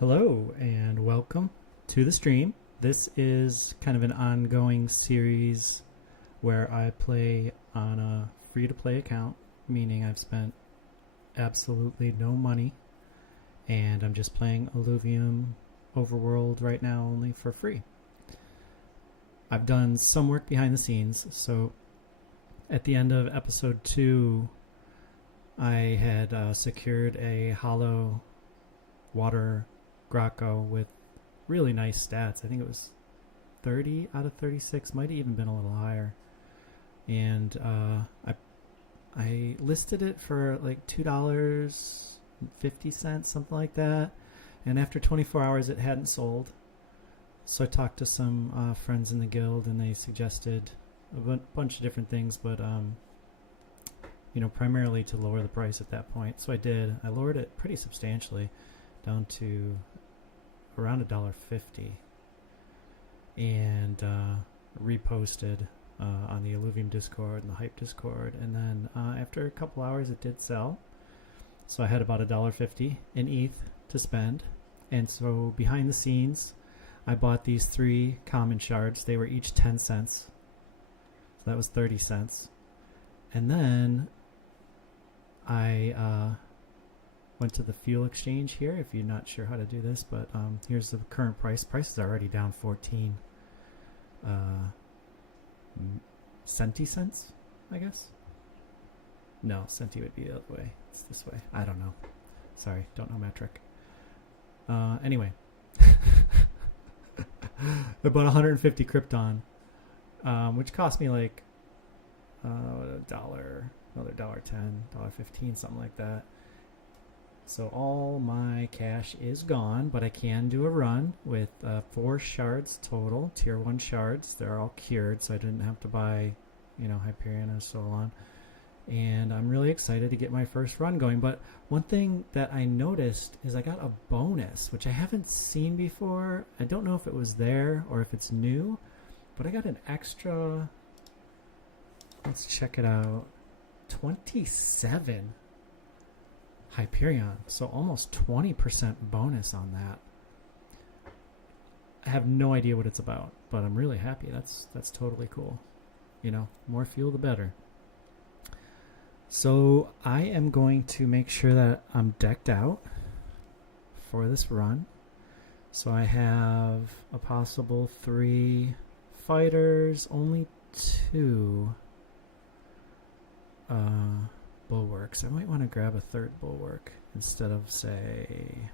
Hello and welcome to the stream. This is kind of an ongoing series where I play on a free to play account, meaning I've spent absolutely no money and I'm just playing Illuvium Overworld right now only for free. I've done some work behind the scenes, so at the end of episode 2, I had secured a holo water grokko with really nice stats. I think it was 30 out of 36, might have even been a little higher. And I listed it for like $2.50, something like that. And after 24 hours, it hadn't sold. So I talked to some friends in the guild, and they suggested a bunch of different things, but primarily to lower the price at that point. So I did. I lowered it pretty substantially, down to around $1.50, and reposted on the Illuvium Discord and the Hype Discord. And then after a couple hours, it did sell. So I had about $1.50 in ETH to spend. And so behind the scenes, I bought these 3 common shards. They were each 10 cents. So that was 30 cents. And then I went to the fuel exchange here, if you're not sure how to do this, but here's the current price. Prices are already down 14 centi cents, I guess. No, centi would be the other way. It's this way. I don't know. Sorry, don't know metric. Anyway. About 150 Krypton, which cost me like $1, another $1.10, $1.15, something like that. So all my cash is gone, but I can do a run with 4 shards total, tier 1 shards. They're all cured, so I didn't have to buy, Hyperion and so on. And I'm really excited to get my first run going. But one thing that I noticed is I got a bonus, which I haven't seen before. I don't know if it was there or if it's new, but I got an extra, let's check it out, 27 Hyperion, so almost 20% bonus on that. I have no idea what it's about, but I'm really happy. That's totally cool. More fuel the better. So I am going to make sure that I'm decked out for this run. So I have a possible 3 fighters, only 2 bulwarks. I might want to grab a 3rd bulwark instead of, say,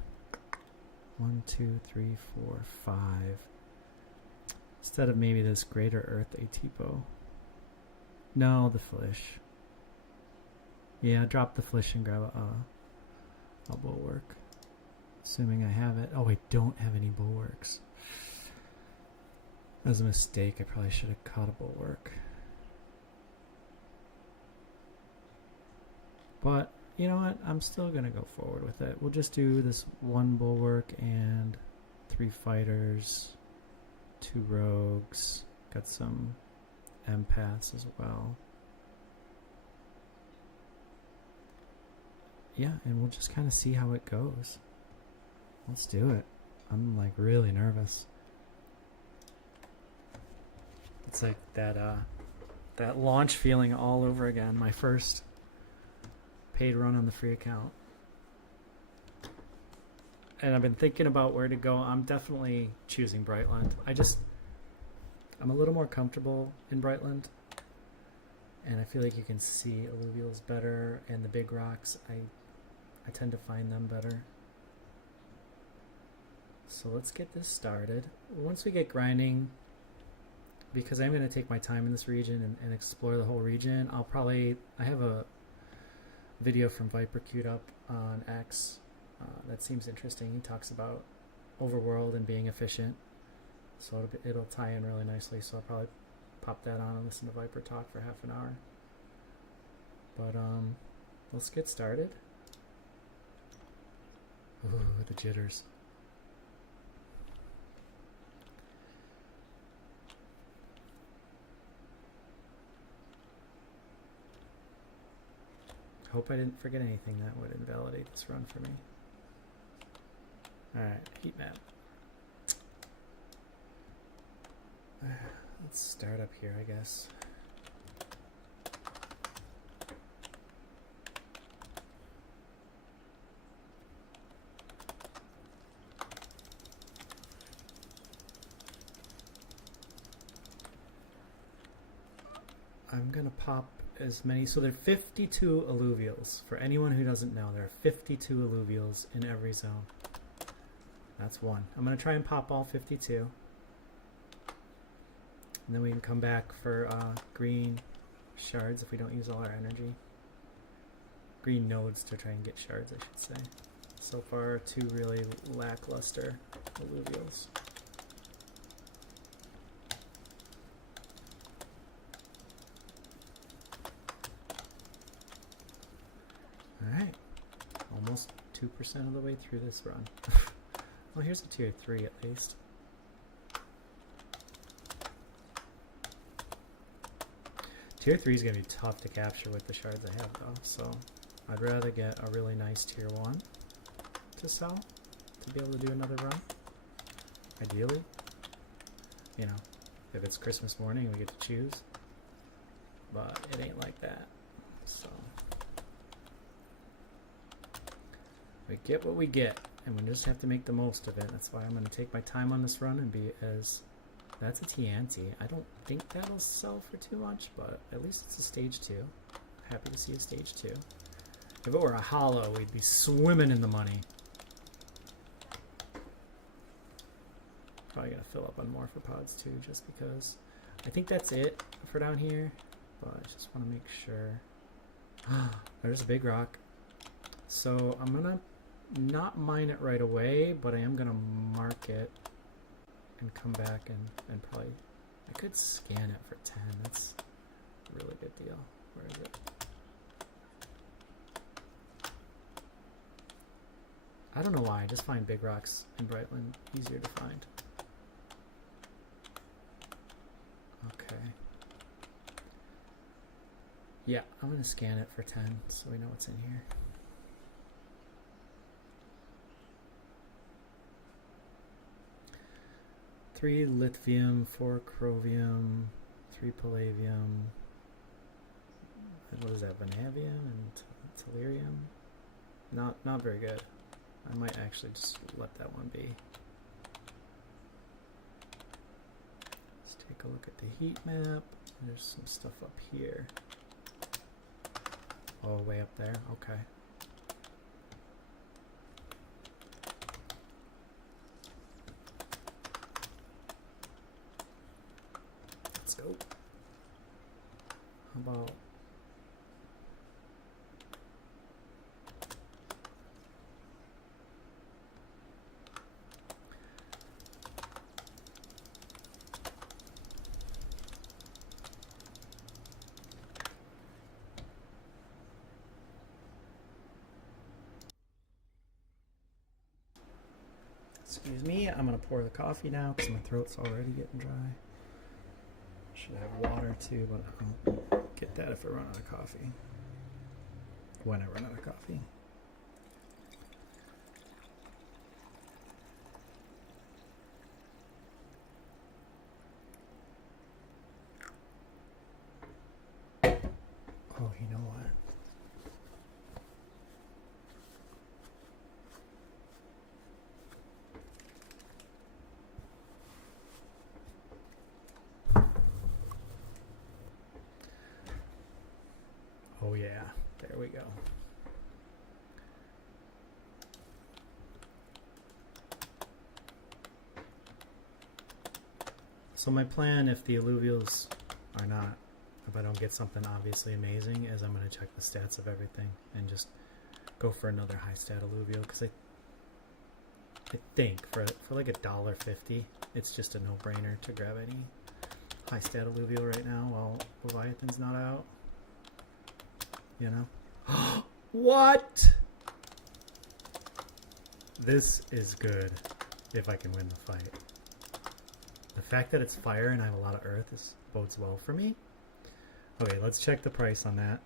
1, 2, 3, 4, 5. Instead of maybe this Greater Earth Atipo. No, the Flish. Yeah, drop the Flish and grab a bulwark. Assuming I have it. Oh, I don't have any bulwarks. That was a mistake. I probably should have caught a bulwark. But, you know what? I'm still going to go forward with it. We'll just do this 1 bulwark and 3 fighters, 2 rogues. Got some empaths as well. Yeah, and we'll just kind of see how it goes. Let's do it. I'm like really nervous. It's like that launch feeling all over again. My first paid run on the free account. And I've been thinking about where to go. I'm definitely choosing Brightland. I'm a little more comfortable in Brightland. And I feel like you can see alluvials better, and the big rocks, I tend to find them better. So let's get this started. Once we get grinding, because I'm going to take my time in this region and explore the whole region, I have a video from Viper queued up on X that seems interesting. He talks about overworld and being efficient, so it'll tie in really nicely. So I'll probably pop that on and listen to Viper talk for half an hour. But let's get started. Ooh, the jitters. Hope I didn't forget anything that would invalidate this run for me. Alright, heat map. Let's start up here, I guess. I'm gonna pop as many. So there are 52 alluvials. For anyone who doesn't know, there are 52 alluvials in every zone. That's one. I'm gonna try and pop all 52. And then we can come back for green shards if we don't use all our energy. Green nodes to try and get shards, I should say. So far, 2 really lackluster alluvials. Alright. Almost 2% of the way through this run. Well, here's a tier 3 at least. Tier 3 is going to be tough to capture with the shards I have though, so I'd rather get a really nice tier 1 to sell to be able to do another run. Ideally. You know, if it's Christmas morning we get to choose. But it ain't like that. So we get what we get, and we just have to make the most of it. That's why I'm going to take my time on this run and be as... That's a Tianti. I don't think that'll sell for too much, but at least it's a stage 2. Happy to see a stage 2. If it were a holo, we'd be swimming in the money. Probably gonna fill up on morphopods too, just because. I think that's it for down here, but I just want to make sure. There's a big rock. So I'm gonna not mine it right away, but I am gonna mark it and come back and probably, I could scan it for 10. That's a really good deal. Where is it? I don't know why, I just find big rocks in Brightland easier to find. Okay. Yeah, I'm gonna scan it for 10 so we know what's in here. Three lithium, 4 chromium, 3 palladium. And what is that? Vanavium and tellurium. Not very good. I might actually just let that one be. Let's take a look at the heat map. There's some stuff up here. Oh, way up there. Okay. Let's go. How about... Excuse me, I'm gonna pour the coffee now because my throat's already getting dry. Should have water too, but I'll get that if I run out of coffee. When I run out of coffee. Oh, you know what? Oh yeah, there we go. So my plan, if the alluvials are not, if I don't get something obviously amazing, is I'm going to check the stats of everything and just go for another high stat alluvial, because I think for like $1.50, it's just a no-brainer to grab any high stat alluvial right now while Leviathan's not out. You know? What? This is good if I can win the fight. The fact that it's fire and I have a lot of earth bodes well for me. Okay, let's check the price on that.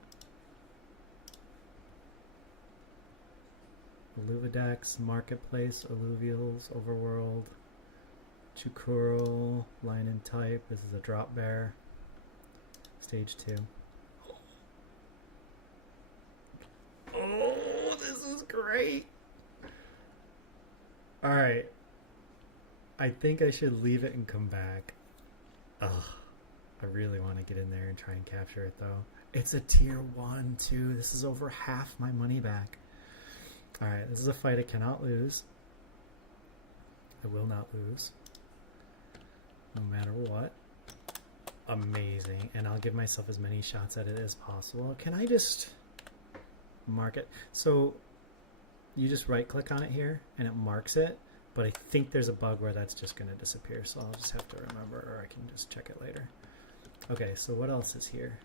Luvidex, Marketplace, Alluvials, Overworld, Chukuro, Line and Type. This is a Drop Bear. Stage 2. Oh, this is great! Alright. I think I should leave it and come back. Ugh. I really want to get in there and try and capture it though. It's a tier 1 too. This is over half my money back. Alright, this is a fight I cannot lose. I will not lose. No matter what. Amazing. And I'll give myself as many shots at it as possible. Can I just mark it? So you just right click on it here and it marks it. But I think there's a bug where that's just going to disappear. So I'll just have to remember, or I can just check it later. Okay, so what else is here?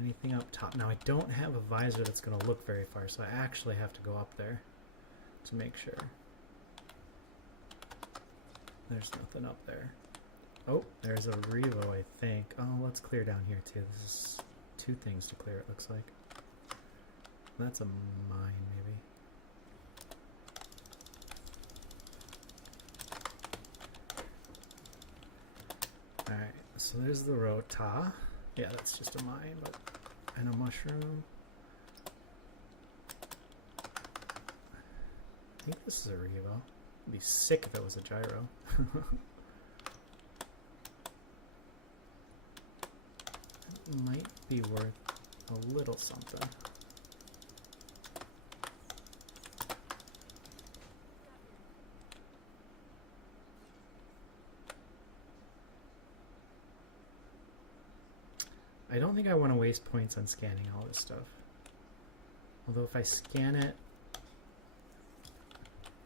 Anything up top? Now I don't have a visor that's going to look very far, so I actually have to go up there to make sure. There's nothing up there. Oh, there's a Revo, I think. Oh, let's clear down here too. This is 2 things to clear, it looks like. That's a mine, maybe. Alright, so there's the Rota. Yeah, that's just a mine, but and a mushroom. I think this is a Revo. It'd be sick if it was a gyro. It might be worth a little something. I don't think I want to waste points on scanning all this stuff. Although if I scan it,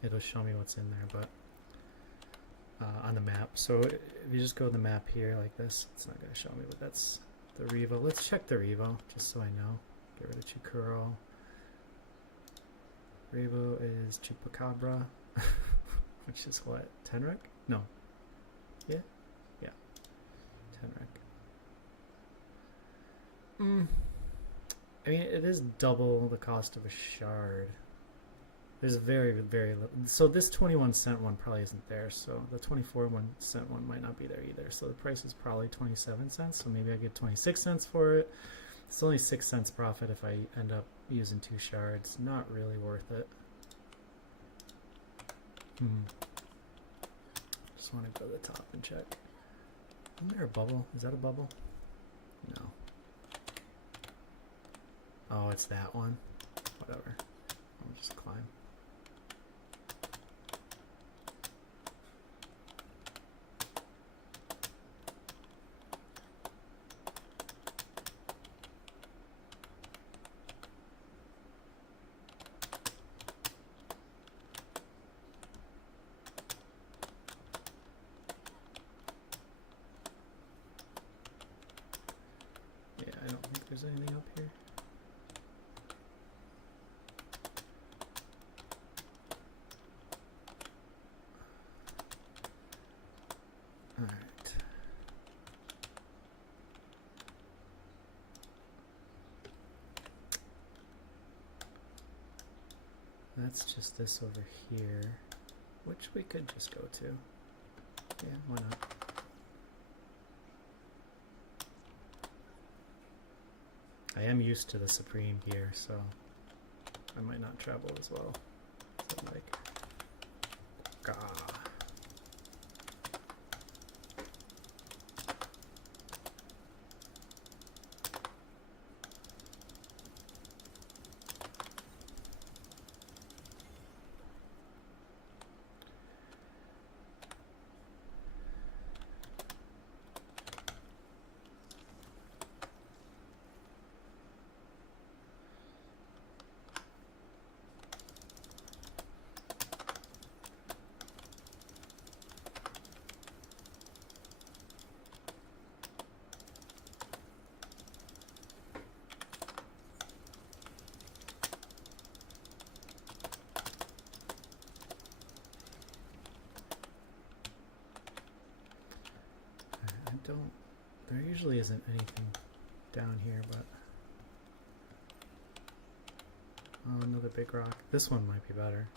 it'll show me what's in there, but on the map. So if you just go to the map here like this, it's not going to show me, but that's the Revo. Let's check the Revo, just so I know. Get rid of Chukuro. Revo is Chupacabra, which is what? Tenrek? No. Yeah? Yeah. Tenrek. I mean, it is double the cost of a shard. There's very, very little. So this 21-cent one probably isn't there. So the 24-cent one might not be there either. So the price is probably 27 cents. So maybe I get 26 cents for it. It's only 6 cents profit if I end up using 2 shards. Not really worth it. Just want to go to the top and check. Isn't there a bubble? Is that a bubble? No. Oh, it's that one. Whatever. I'll just climb. Yeah, I don't think there's anything up here. Alright. That's just this over here, which we could just go to. Yeah, why not? I am used to the Supreme gear, so I might not travel as well. So like, gah. There usually isn't anything down here, but Oh, another big rock. This one might be better.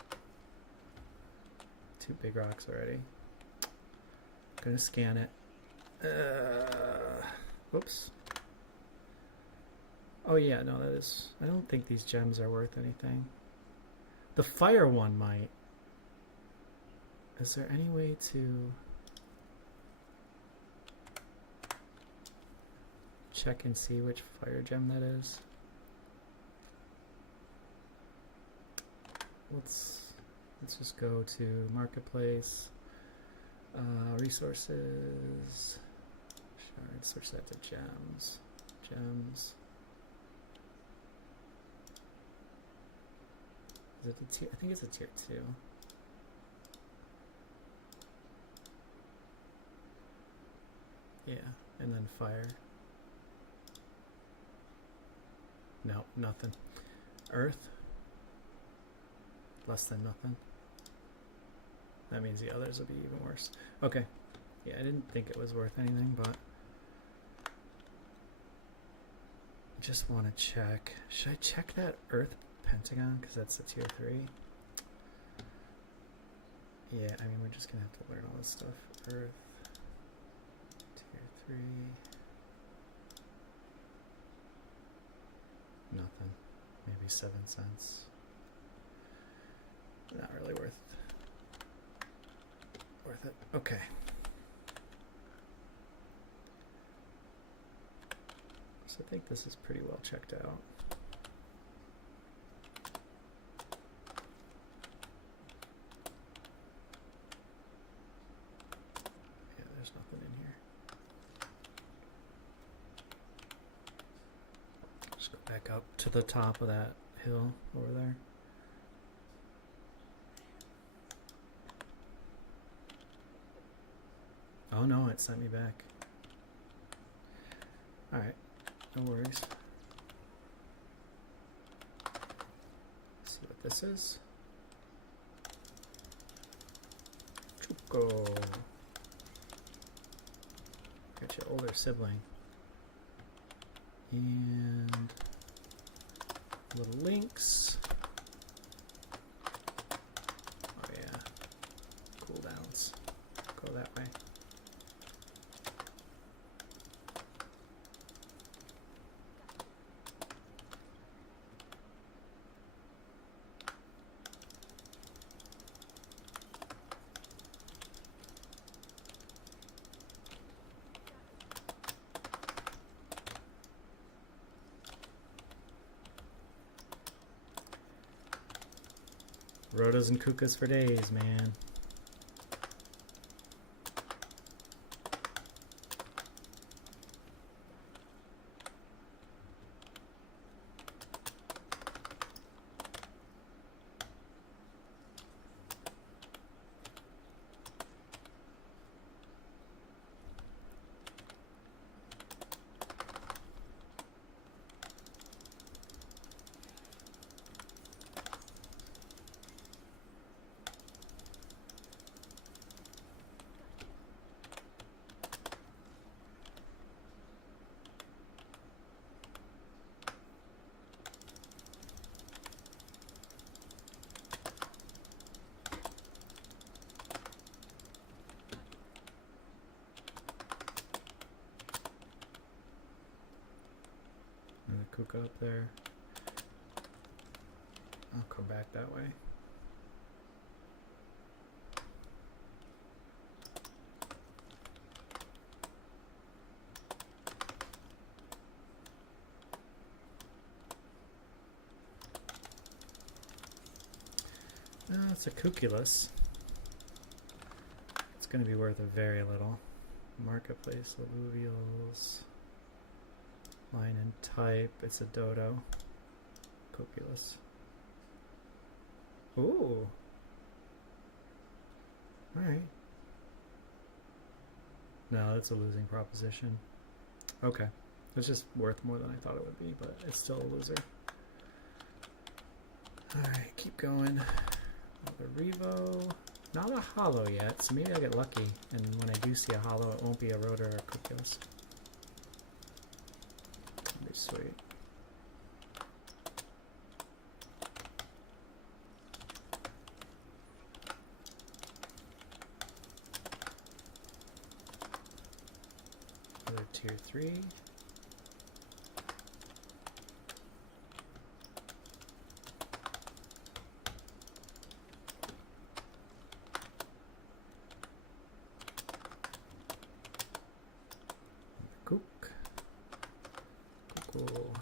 2 big rocks already. Gonna scan it. Whoops. Oh yeah, no, that is... I don't think these gems are worth anything. The fire one might. Is there any way to... check and see which fire gem that is? Let's just go to marketplace, resources, shards, switch that to gems, Is it a tier? I think it's a tier 2. Yeah, and then fire. No, nothing. Earth. Less than nothing. That means the others will be even worse. Okay. Yeah, I didn't think it was worth anything, but I just want to check. Should I check that Earth Pentagon? Because that's a tier 3. Yeah, I mean, we're just going to have to learn all this stuff. Earth. Tier 3. Nothing. Maybe 7 cents. Not really worth it. Okay. So I think this is pretty well checked out. Yeah, there's nothing in here. Just go back up to the top of that hill over there. Oh no, it sent me back. Alright, no worries. Let's see what this is. Grokko. Got your older sibling. And little links. Oh yeah. Cooldowns. Go that way. Rotos and kukas for days, man. Kuka up there. I'll come back that way. No, it's a cuculus. It's going to be worth a very little. Marketplace, alluvials. Line and type, it's a dodo. Copulus. Ooh. Alright. No, that's a losing proposition. Okay. It's just worth more than I thought it would be, but it's still a loser. Alright, keep going. Another Revo. Not a holo yet, so maybe I'll get lucky. And when I do see a holo, it won't be a rotor or a copulus. Sweet. another tier 3. Cook. Cool.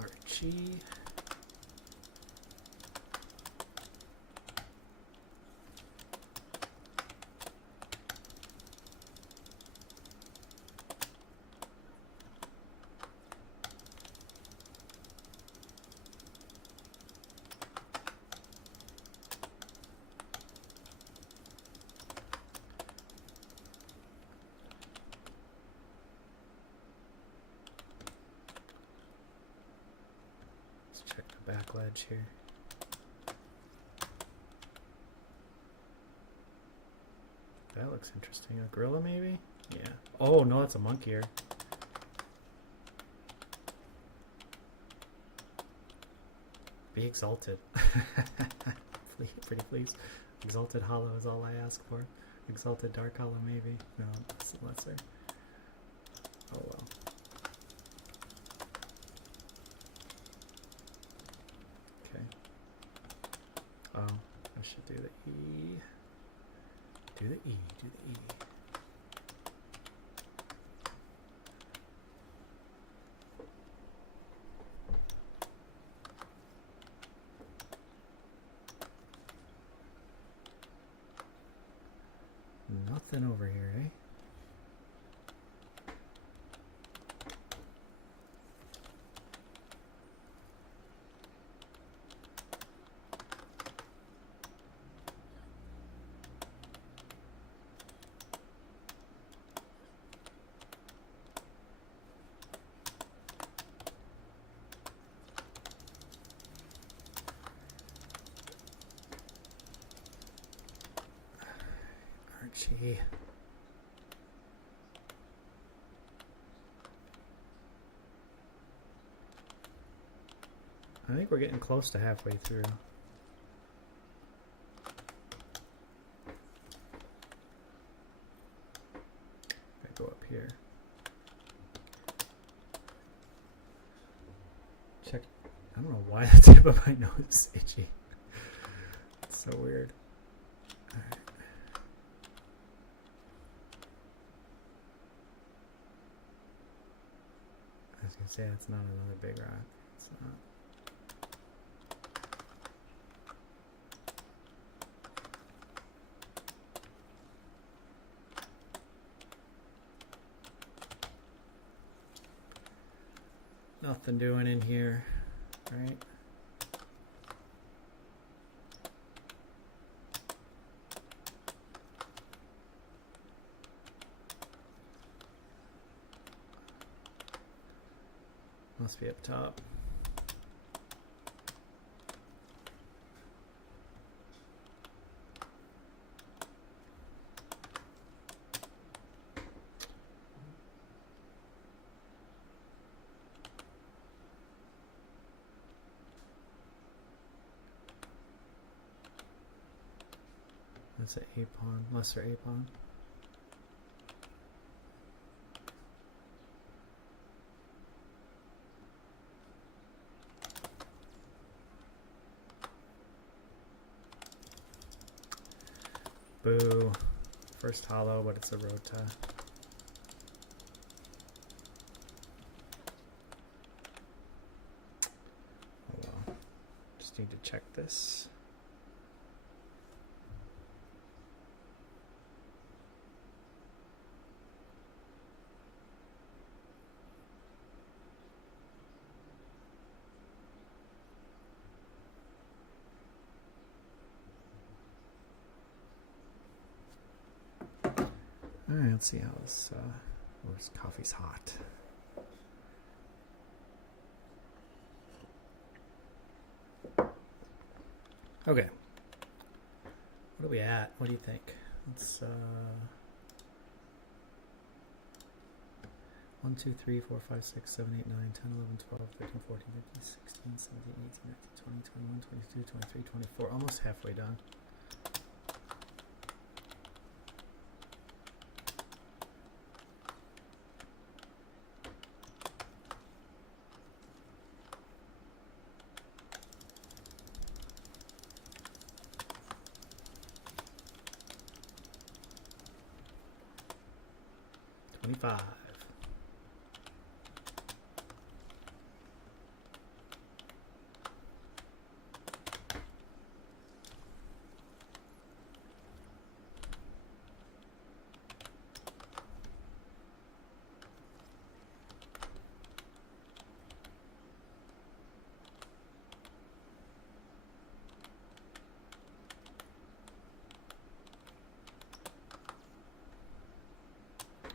Archie. Check the back ledge here. That looks interesting. A gorilla maybe? Yeah. Oh no, that's a monkey here. Be exalted. Pretty please. Exalted hollow is all I ask for. Exalted dark hollow maybe. No, that's lesser. Oh well. Oh, I should do the E. Do the E, do the E. Nothing over here, eh? Archie. I think we're getting close to halfway through. I go up here. Check. I don't know why the tip of my nose is itchy. It's so weird. All right. I was gonna say that's not another big rock. It's not. Nothing doing in here, right? Must be up top. That's an A-pawn, lesser A-pawn. Boo. First hollow, but it's a rota. Oh well. Just need to check this. Alright, let's see how this, this coffee's hot. Okay. What are we at? What do you think? Let's, 1, 2, 3, 4, 5, 6, 7, 8, 9, 10, 11, 12, 13, 14, 15, 16, 17, 18, 19, 20, 21, 22, 23, 24. Almost halfway done. Five.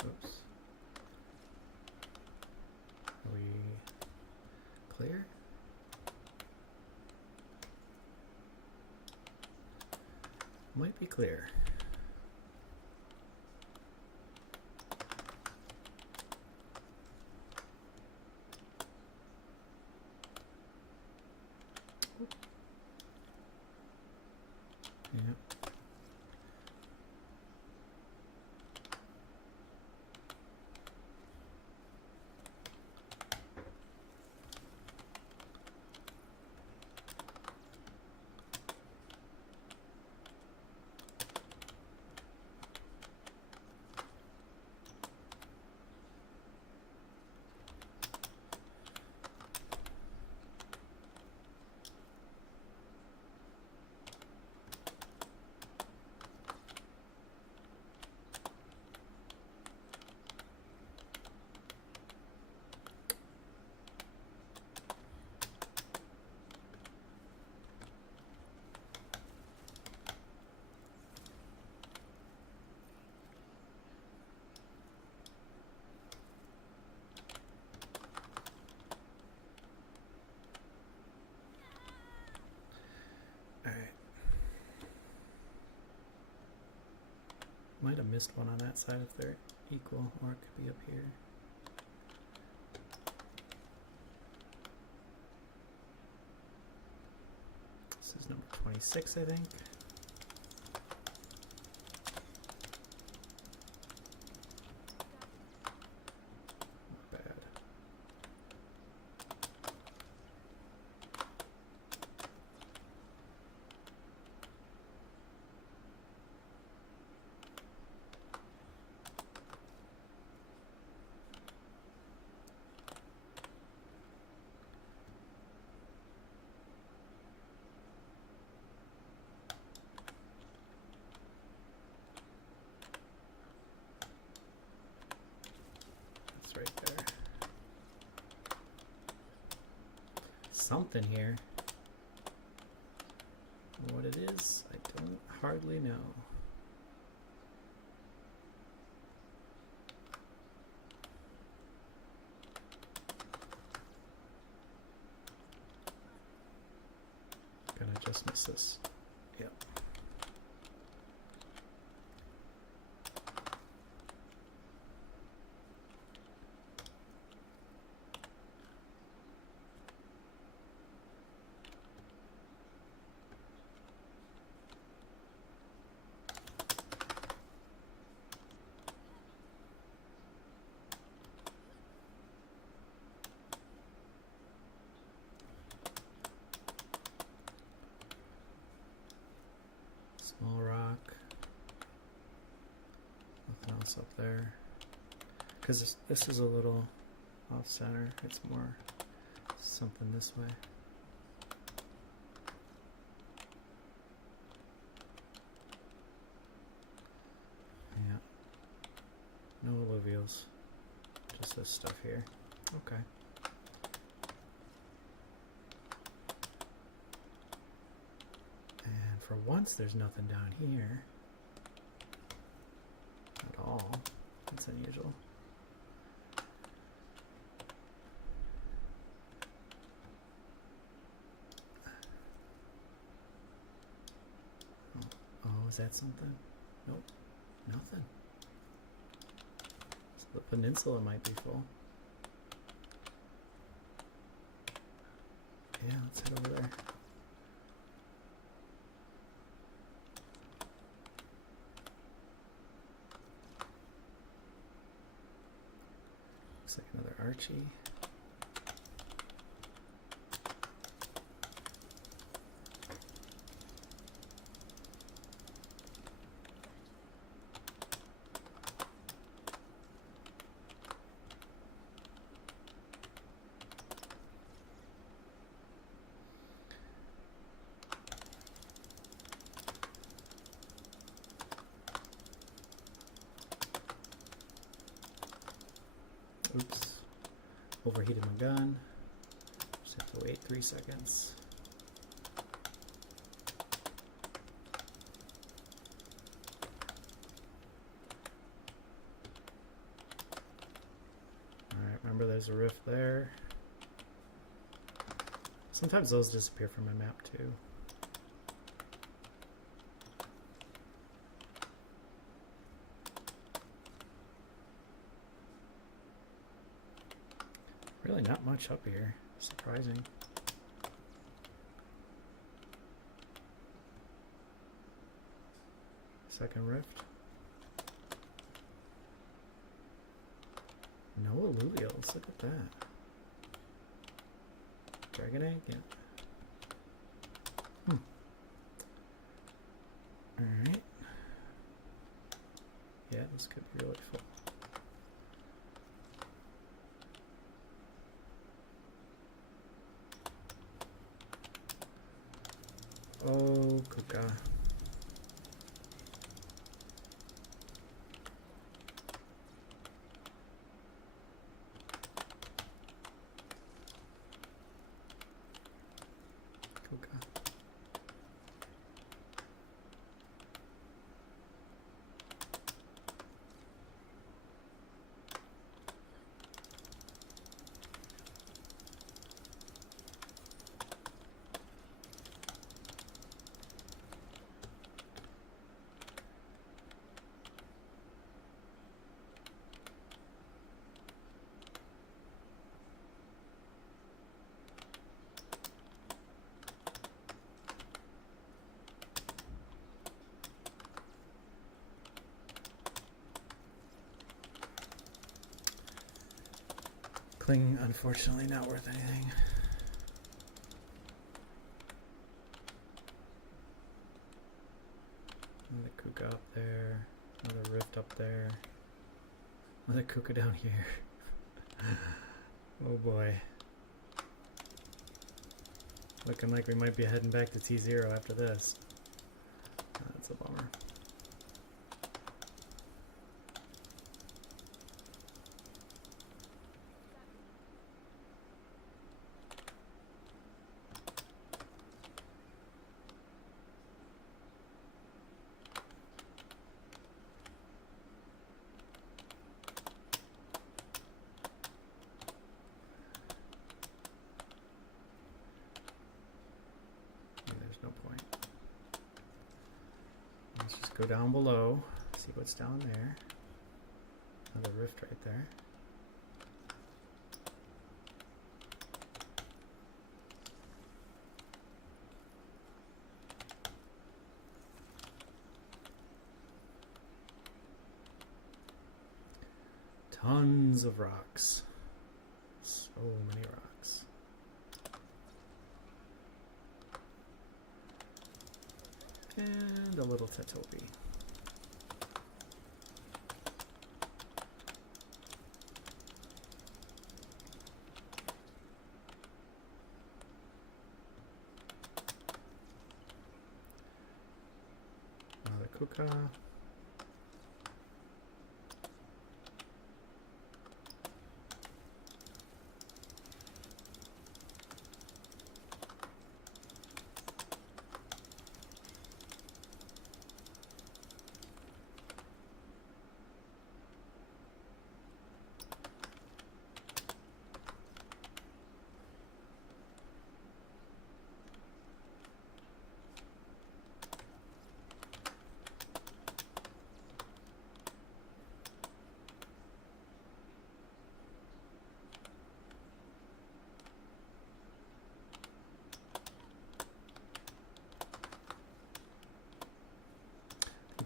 Oops. Are we clear? Might be clear. Yeah. Might have missed one on that side if they're equal, or it could be up here. This is number 26, I think. Not bad. Right there. Something here. What it is, I don't hardly know. Gonna just miss this. Yep. Small rock. Nothing else up there. Because this is a little off center. It's more something this way. Yeah. No alluvials. Just this stuff here. Okay. And for once, there's nothing down here at all. That's unusual. Oh, is that something? Nope. Nothing. So the peninsula might be full. yeah, let's head over there. Looks like another Archie. Oops, overheated my gun. Just have to wait 3 seconds. Alright, remember there's a rift there. Sometimes those disappear from my map too. Really not much up here. Surprising. Second rift. No alluvials. Look at that. Dragon egg? Yeah. Alright. Yeah, this could be really full. Oh, Kuka. Kuka. Cling, unfortunately, not worth anything. Another Kuka up there. Another rift up there. Another Kuka down here. Oh boy. Looking like we might be heading back to T0 after this. That's a bummer. No point. Let's just go down below, see what's down there. Another rift right there. Tons of rocks. So many rocks. And a little Tetobi. Another Kuka.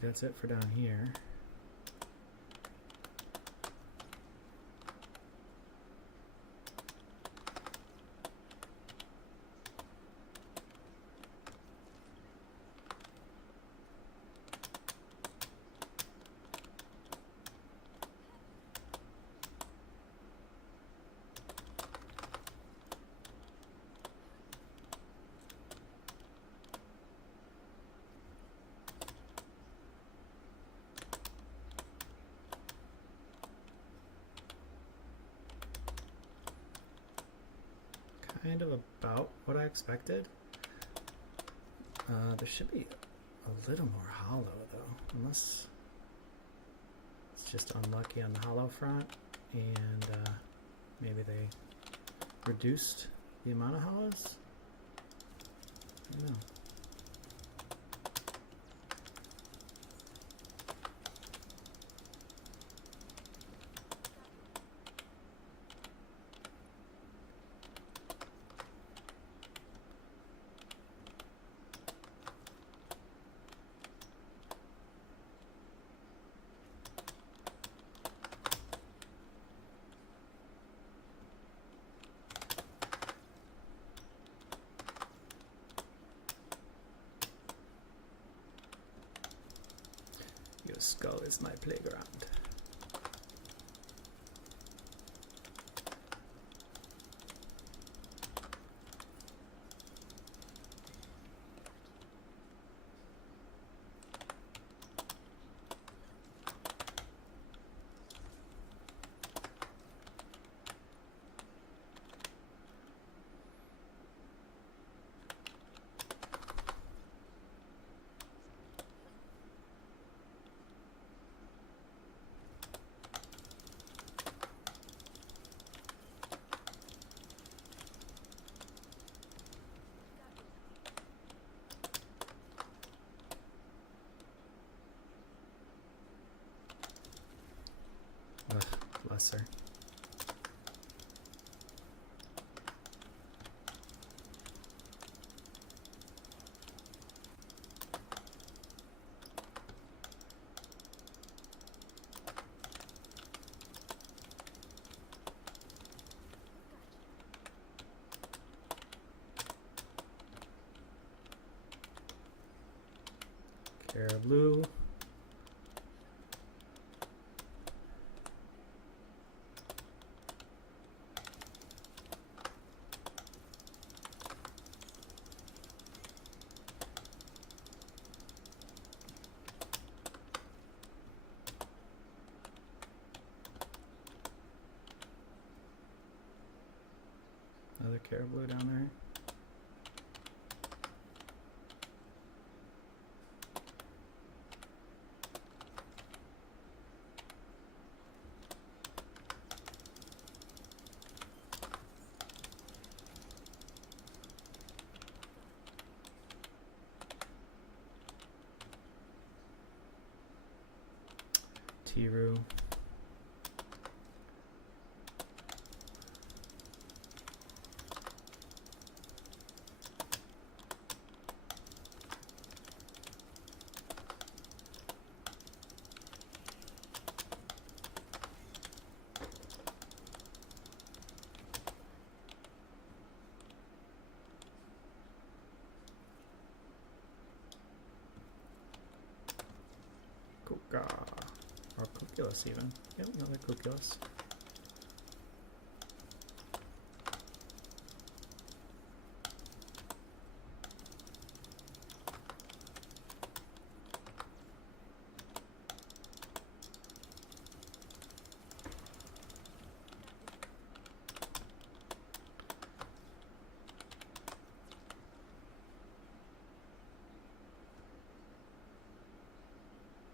that's it for down here. Kind of about what I expected. There should be a little more hollow though, unless it's just unlucky on the hollow front and maybe they reduced the amount of hollows. I don't know. Your skull is my playground. Ugh, bless her. Carrot blue. Another carrot blue down there. Tiru. Kuka. Or Cuculus even. Yep, another Cuculus.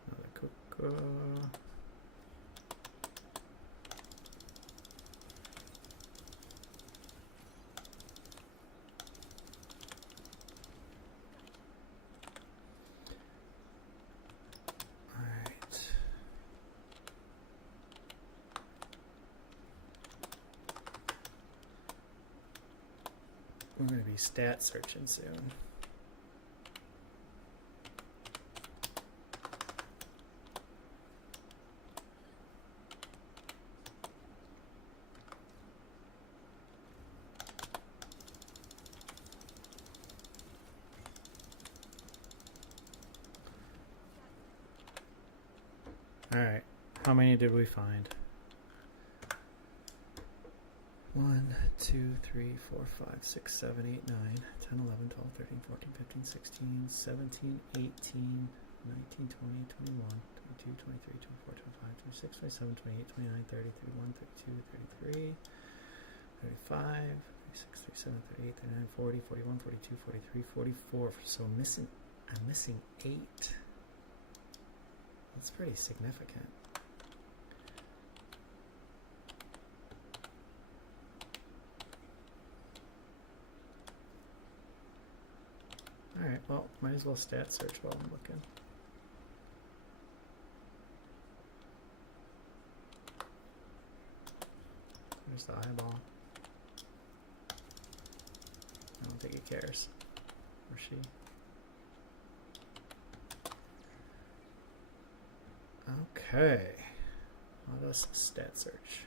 Another Kuka. We're going to be stat searching soon. Alright, how many did we find? 1, 2, 3, 4, 5, 6, 7, 8, 9, 10, 11, 12, 13, 14, 15, 16, 17, 18, 19, 20, 21, 22, 23, 24, 25, 26, 27, 28, 29, 30, 31, 32, 33, 35, 36, 37, 38, 39, 40, 41, 42, 43, 44. So I'm missing 8. That's pretty significant. Alright, well, might as well stat search while I'm looking. There's the eyeball. I don't think he cares. Or she. Okay. Let us stat search.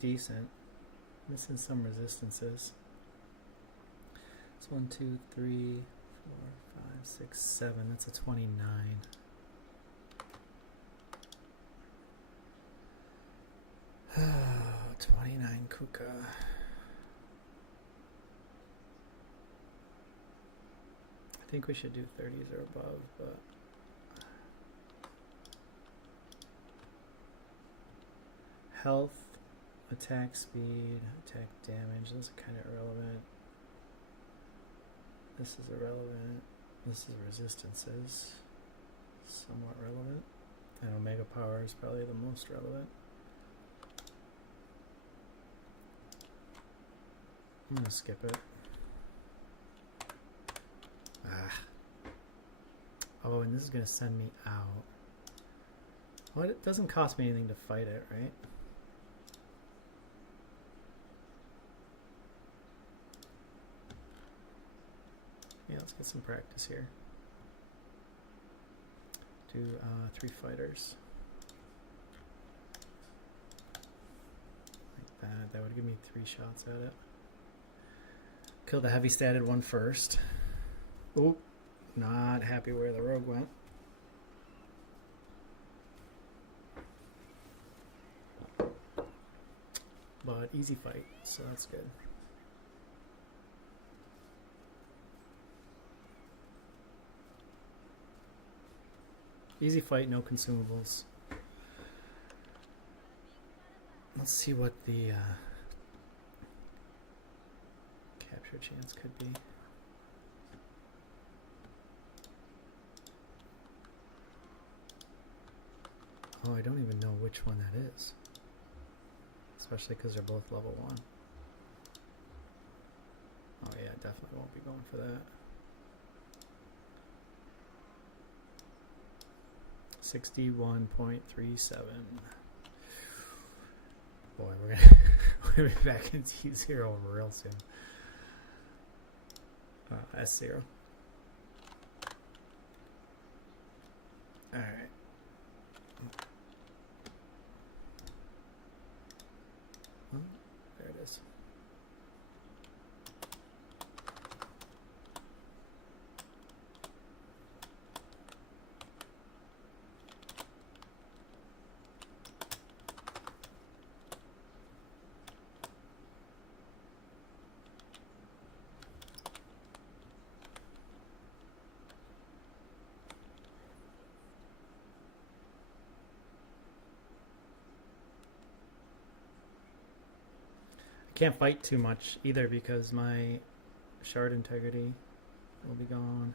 Decent. Missing some resistances. It's 1, 2, 3, 4, 5, 6, 7. That's a 29. Oh, 29 kuka. I think we should do 30s or above, but health, attack speed, attack damage, those are kind of irrelevant. This is irrelevant. This is resistances. Somewhat relevant. And omega power is probably the most relevant. I'm gonna skip it. Oh, and this is gonna send me out. Well, it doesn't cost me anything to fight it, right? Yeah, let's get some practice here. Do 3 fighters. Like that. That would give me 3 shots at it. Kill the heavy statted one first. Oop. Not happy where the rogue went. But easy fight, so that's good. Easy fight, no consumables. Let's see what the capture chance could be. Oh, I don't even know which one that is. Especially because they're both level 1. Oh yeah, definitely won't be going for that. 61.37. Boy, we're gonna be back in T0 real soon. S0. Alright. Oh, there it is. Can't fight too much either because my shard integrity will be gone.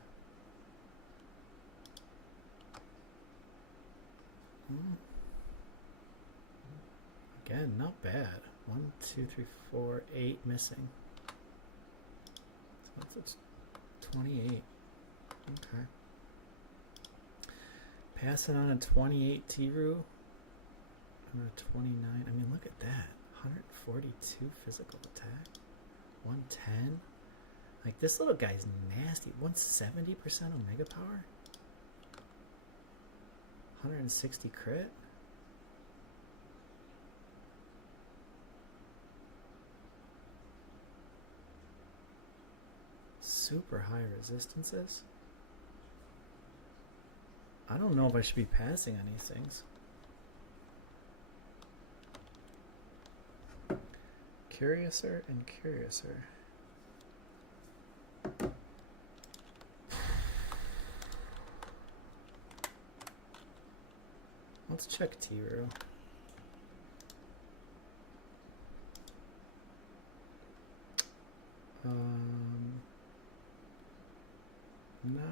Again, not bad. 1, 2, 3, 4, 8 missing. So that's 28. Okay. Passing on a 28 Tiru. I'm at 29. I mean, look at that. 142 physical attack. 110. Like, this little guy's nasty. 170% Omega power. 160 crit. Super high resistances. I don't know if I should be passing on these things. Curiouser and curiouser. Let's check T-Row. Not.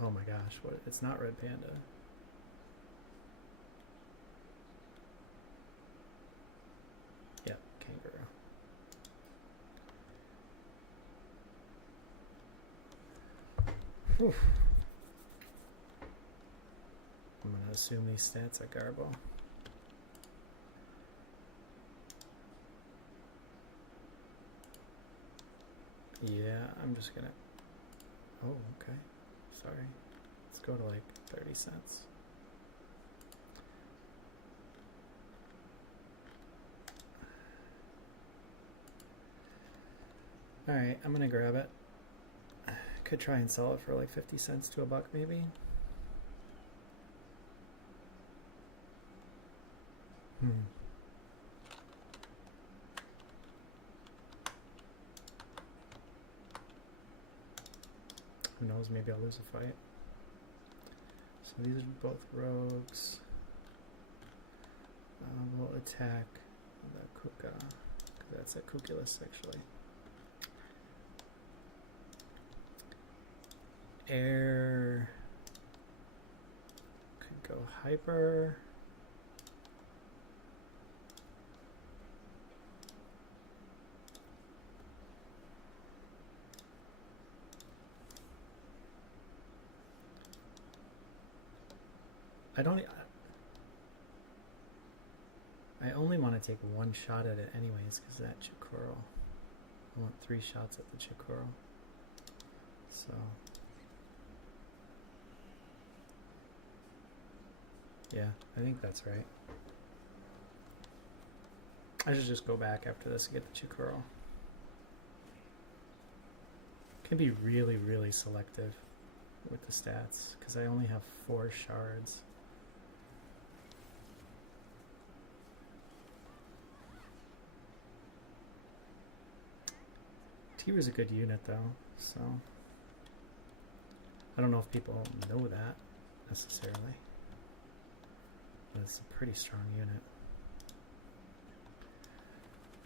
Oh my gosh! What? It's not Red Panda. Yep, kangaroo. Whew. I'm gonna assume these stats are Garbo. Yeah, I'm just gonna. Oh, okay. Sorry. Let's go to like 30 cents. Alright, I'm gonna grab it. Could try and sell it for like 50 cents to $1 maybe. Who knows, maybe I'll lose a fight. So these are both rogues. We'll attack the Kuka. That's a Kukulus actually. Air could go hyper. I only want to take one shot at it anyways, because that Chikoro. I want 3 shots at the Chikoro. So. Yeah, I think that's right. I should just go back after this and get the Chikoro. Can be really, really selective with the stats, because I only have 4 shards. T-Row's a good unit though, so I don't know if people know that necessarily, but it's a pretty strong unit.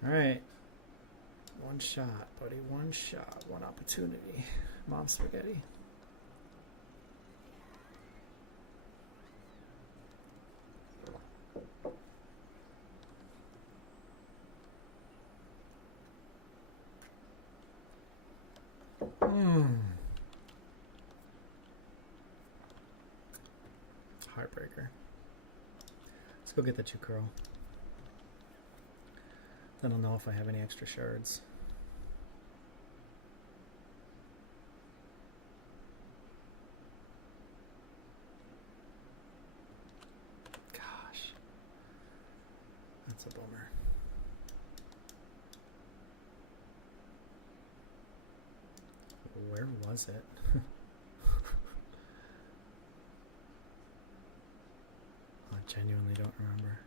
Alright, one shot, buddy, one shot, one opportunity. Mom spaghetti. Heartbreaker. Let's go get the Chikoro. Then I'll know if I have any extra shards. Gosh. That's a bummer. Where was it? I genuinely don't remember.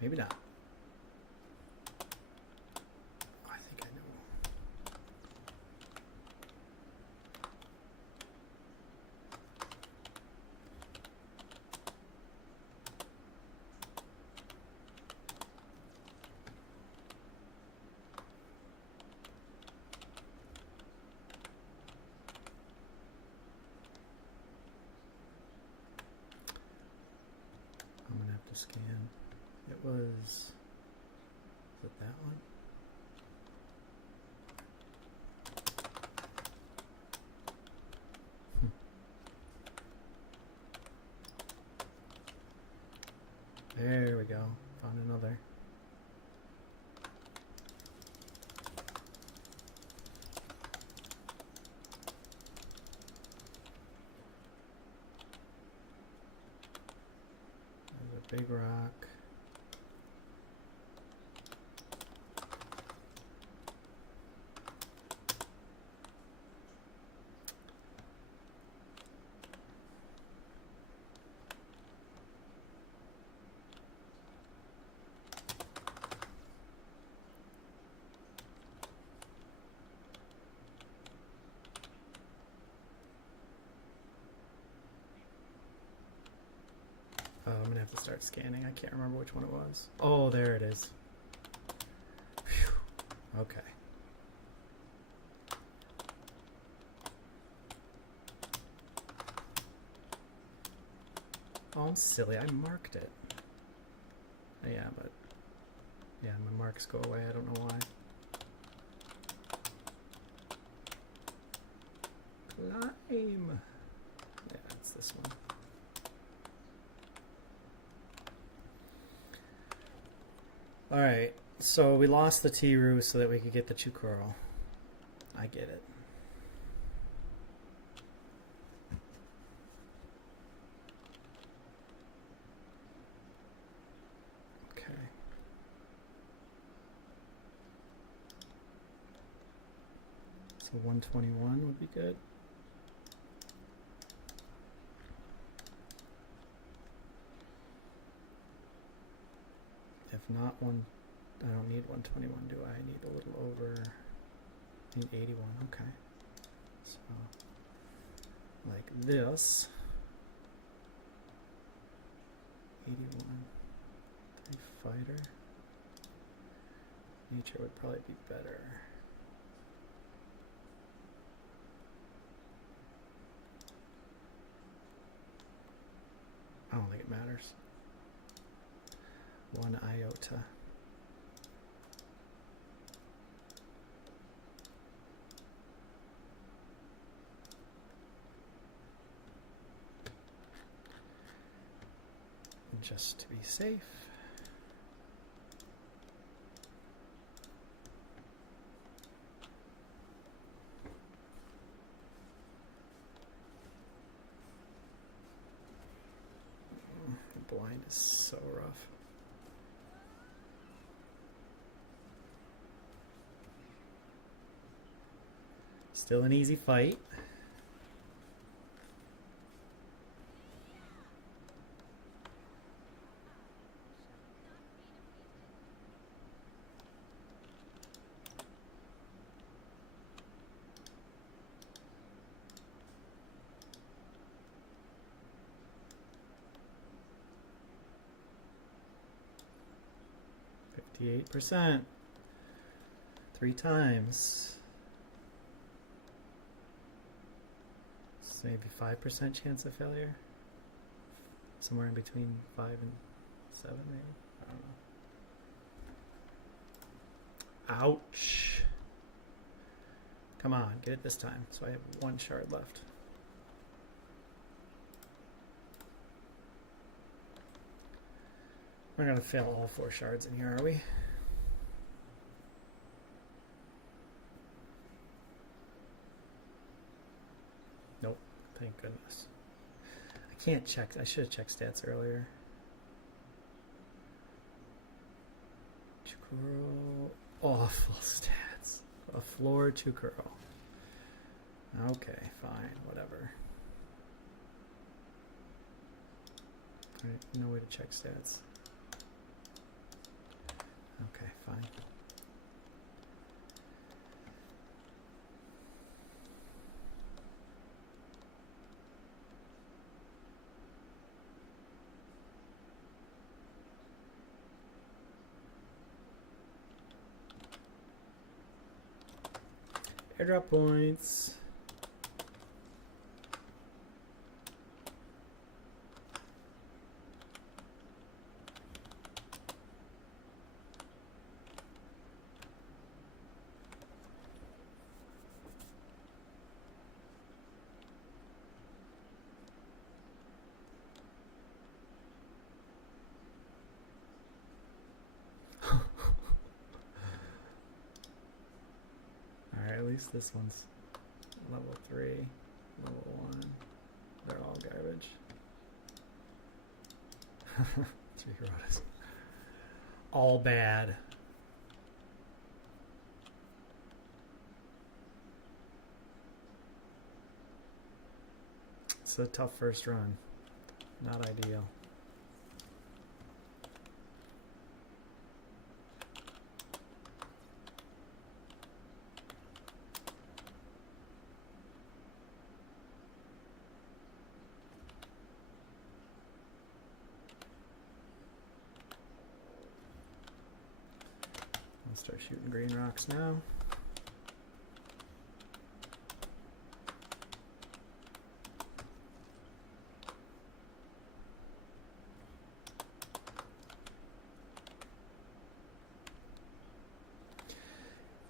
Maybe not. to scan. It was it that one? There we go. Found another. There's a big rock. I'm gonna have to start scanning. I can't remember which one it was. Oh, there it is. Whew. Okay. Oh, I'm silly. I marked it. Yeah, but yeah, my marks go away. I don't know why. Climb. Yeah, it's this one. Alright, so we lost the Tiru so that we could get the Chukuro. I get it. Okay. So 121 would be good. If not one, I don't need 121, do I? I need a little over, I need 81, okay. So, like this. 81, 3 fighter. Nature would probably be better. I don't think it matters. 1 iota. Just to be safe. The blind is so rough. Still an easy fight. %. 3 times. So maybe 5% chance of failure. Somewhere in between 5 and 7, maybe. I don't know. Ouch. Come on, get it this time. So I have 1 shard left. We're gonna fail all 4 shards in here, are we? Nope, thank goodness. I can't check, I should have checked stats earlier. Chukuro, awful stats. A floor Chukuro. Okay, fine, whatever. Alright, no way to check stats. Okay, fine. Airdrop points. least this one's level 3, level 1. They're all garbage. 3 heroes. All bad. It's a tough first run. Not ideal. I'll start shooting green rocks now.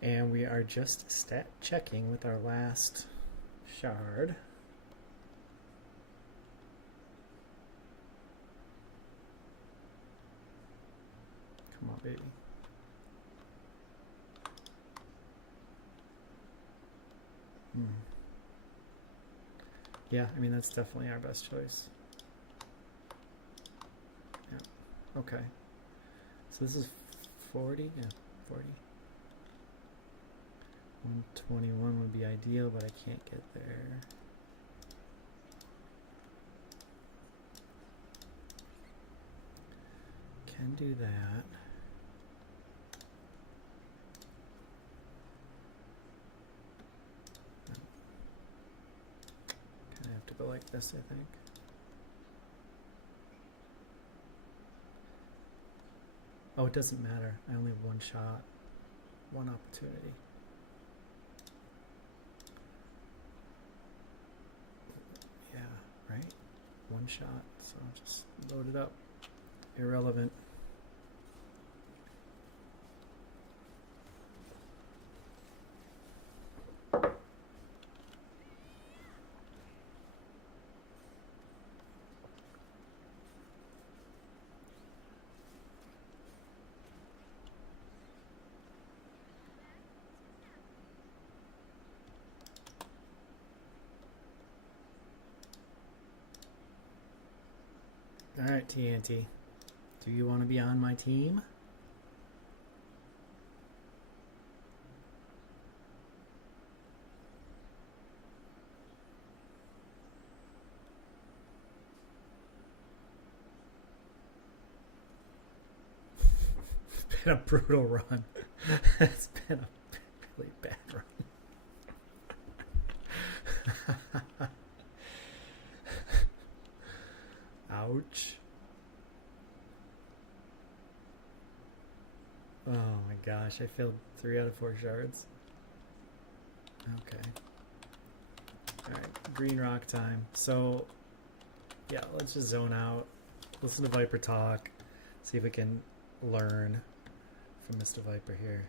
And we are just stat checking with our last shard. Come on, baby. Yeah, I mean, that's definitely our best choice. Yeah, okay. So this is 40? Yeah, 40. 121 would be ideal, but I can't get there. Can do that. Kind of have to go like this, I think. Oh, it doesn't matter. I only have one shot, one opportunity. Yeah, right? One shot, so I'll just load it up. Irrelevant. Alright, TNT. Do you want to be on my team? It's been a brutal run. It's been a really bad run. Ouch. Oh my gosh, I failed 3 out of 4 shards. Okay. Alright, green rock time. So, yeah, let's just zone out. Listen to Viper talk. See if we can learn from Mr. Viper here.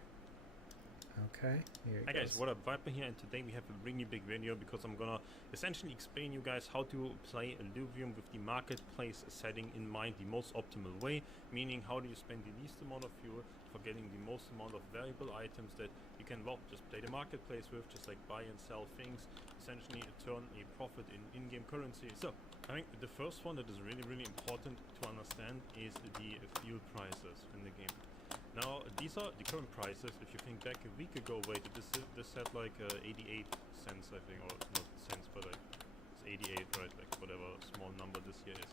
Okay, here it Hi goes. guys, what up, Viper here, and today we have a really big video because I'm gonna essentially explain you guys how to play Illuvium with the marketplace setting in mind, the most optimal way, meaning how do you spend the least amount of fuel for getting the most amount of valuable items that you can, well, just play the marketplace with, just like buy and sell things, essentially turn a profit in in-game currency. So, I think the first one that is really important to understand is the fuel prices in the game. Now, these are the current prices. If you think back a week ago, wait, this had like 88 cents, I think, or not cents, but like it's 88, right? Like whatever small number this year is.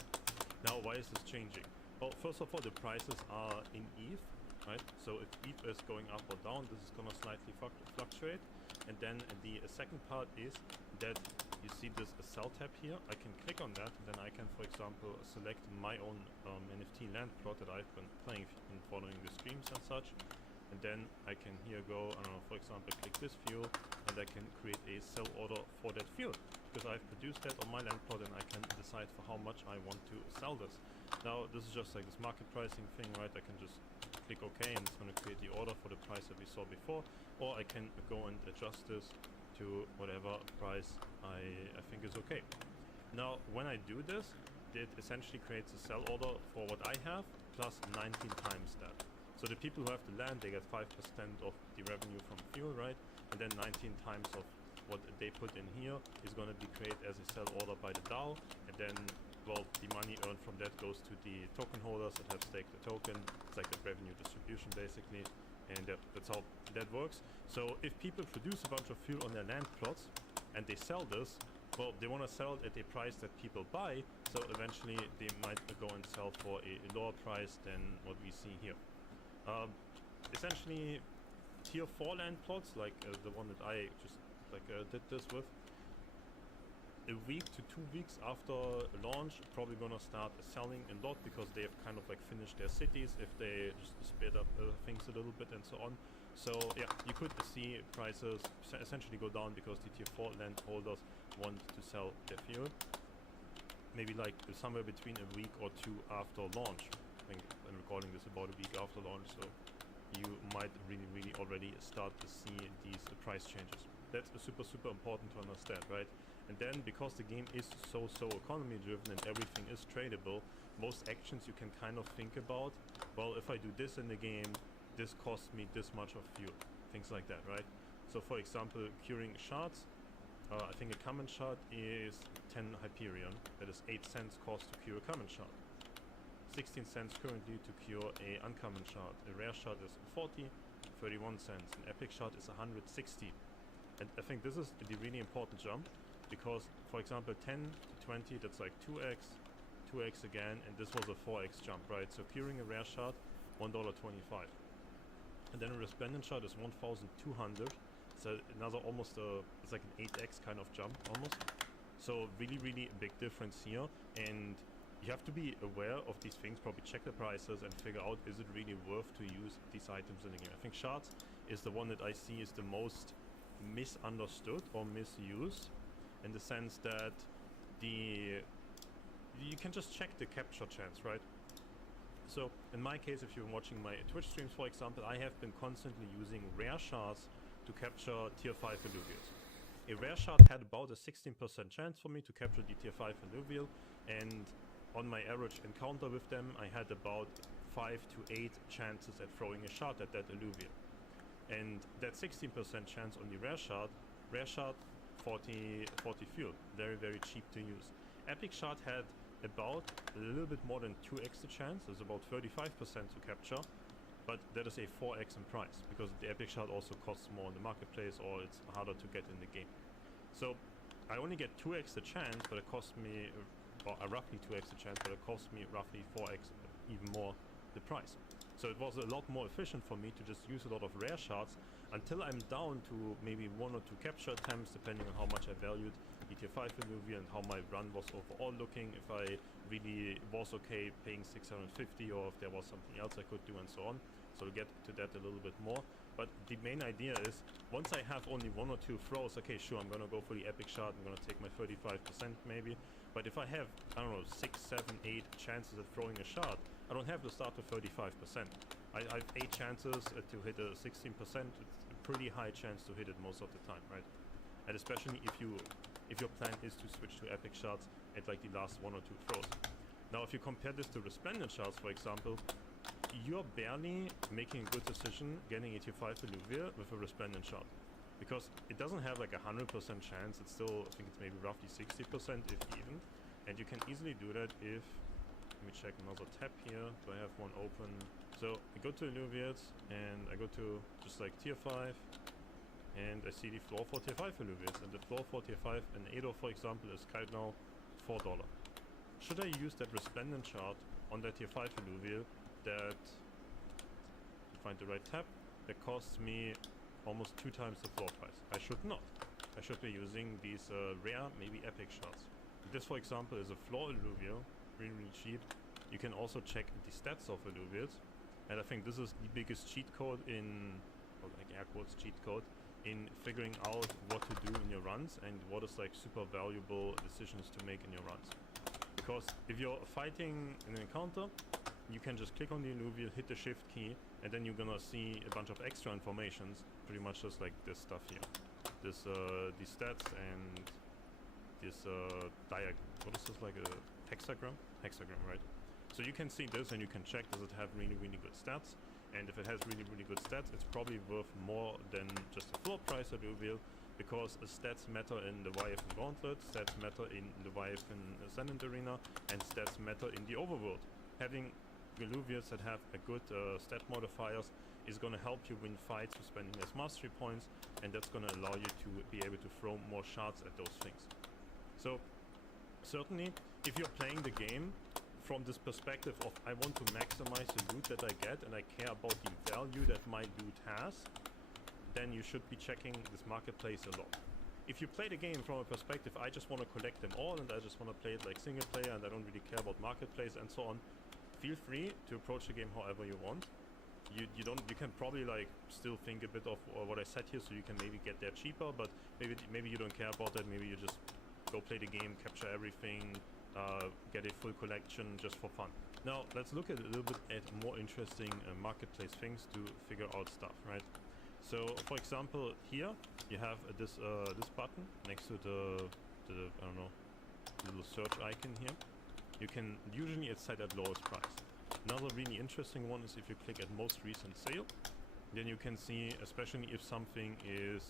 Now, why is this changing? Well, first of all, the prices are in ETH, right? So if ETH is going up or down, this is gonna slightly fluctuate. And then the second part is that you see this sell tab here. I can click on that, and then I can, for example, select my own NFT land plot that I've been playing and following the streams and such. And then I can here go, I don't know, for example, click this fuel, and I can create a sell order for that fuel. Because I've produced that on my land plot, and I can decide for how much I want to sell this. Now, this is just like this market pricing thing, right? I can just click OK, and it's going to create the order for the price that we saw before. Or I can go and adjust this to whatever price I think is okay. Now, when I do this, it essentially creates a sell order for what I have, plus 19 times that. So the people who have the land, they get 5% of the revenue from fuel, right? and then 19 times of what they put in here is going to be created as a sell order by the DAO, and then, well, the money earned from that goes to the token holders that have staked the token. It's like a revenue distribution basically, and that's how that works. So if people produce a bunch of fuel on their land plots and they sell this, well, they want to sell it at a price that people buy, so eventually they might go and sell for a lower price than what we see here. Essentially, tier 4 land plots, like the one that I just did this with, a week to 2 weeks after launch, probably gonna start selling a lot because they have kind of like finished their cities if they just sped up things a little bit and so on. So yeah, you could see prices essentially go down because the tier 4 land holders want to sell their fuel. Maybe like somewhere between a week or two after launch. I think I'm recording this about a week after launch, so you might really already start to see these price changes. That's super important to understand, right? And then because the game is so economy driven and everything is tradable, most actions you can kind of think about, well, if I do this in the game, this costs me this much of fuel, things like that, right? So for example, curing shards, I think a common shard is 10 Hyperion. That is 8 cents cost to cure a common shard. 16 cents currently to cure a uncommon shard. A rare shard is 40, 31 cents. An epic shard is 160. And I think this is the really important jump, because for example 10 to 20, that's like 2x, 2x again, and this was a 4x jump, right? So curing a rare shard, $1.25. And then a resplendent shard is 1,200. So another almost it's like an 8x kind of jump almost. So really a big difference here, and you have to be aware of these things, probably check the prices and figure out, is it really worth to use these items in the game. I think shards is the one that I see is the most misunderstood or misused, in the sense that you can just check the capture chance, right? So in my case, if you're watching my Twitch streams, for example, I have been constantly using rare shards to capture tier 5 alluvials. A rare shard had about a 16% chance for me to capture the tier 5 alluvial, and on my average encounter with them, I had about 5 to 8 chances at throwing a shard at that alluvial. And that 16% chance on the rare shard, 40 fuel, very cheap to use. Epic shard had about a little bit more than 2x the chance, it's about 35% to capture, but that is a 4x in price, because the epic shard also costs more in the marketplace, or it's harder to get in the game. So I only get 2x the chance, but it costs me, or roughly 2x the chance, but it costs me roughly 4x, even more the price. So it was a lot more efficient for me to just use a lot of rare shards until I'm down to maybe 1 or 2 capture attempts, depending on how much I valued the tier 5 alluvial and how my run was overall looking, if I really was okay paying 650 or if there was something else I could do and so on. So we'll get to that a little bit more. But the main idea is, once I have only 1 or 2 throws, okay, sure, I'm gonna go for the epic shard, I'm gonna take my 35% maybe. But if I have, I don't know, 6, 7, 8 chances at throwing a shard, I don't have to start with 35%. I have 8 chances to hit a 16%. It's a pretty high chance to hit it most of the time, right? And especially if your plan is to switch to epic shards at like the last 1 or 2 throws. Now, if you compare this to resplendent shards, for example, you're barely making a good decision getting a tier 5 alluvial with a resplendent shard, because it doesn't have like a 100% chance. It's still, I think it's maybe roughly 60% if even, and you can easily do that if, let me check another tab here. Do I have one open? So I go to alluvials and I go to just like tier 5, and I see the floor for tier 5 alluvials, and the floor for tier 5 and Edo, for example, is right now $4. Should I use that resplendent shard on that tier 5 alluvial that, find the right tab, that costs me almost 2 times the floor price? I should not. I should be using these rare, maybe epic shards. This, for example, is a floor alluvial, really cheap. You can also check the stats of alluvials, and I think this is the biggest cheat code in, or like air quotes cheat code, in figuring out what to do in your runs and what is like super valuable decisions to make in your runs. Because if you're fighting an encounter, you can just click on the alluvial, hit the shift key, and then you're gonna see a bunch of extra informations, pretty much just like this stuff here. This, the stats and this what is this, like a hexagram? Hexagram, right? So you can see this and you can check, does it have really good stats? And if it has really, really good stats, it's probably worth more than just the floor price at reveal, because stats matter in the YFN Gauntlet, stats matter in the YFN Ascendant Arena, and stats matter in the overworld. Having Galuvias that have a good stat modifiers is going to help you win fights with spending less mastery points, and that's going to allow you to be able to throw more shots at those things. So certainly, if you're playing the game from this perspective of I want to maximize the loot that I get and I care about the value that my loot has, then you should be checking this marketplace a lot. If you play the game from a perspective I just want to collect them all and I just want to play it like single player and I don't really care about marketplace and so on, feel free to approach the game however you want. You can probably like still think a bit of what I said here, so you can maybe get there cheaper, but maybe you don't care about that. Maybe you just go play the game, capture everything, get a full collection just for fun. Now let's look at a little bit at more interesting marketplace things to figure out stuff, right? So for example, here you have this button next to the I don't know, little search icon here. You can usually it's set at lowest price. Another really interesting one is if you click at most recent sale, then you can see, especially if something is,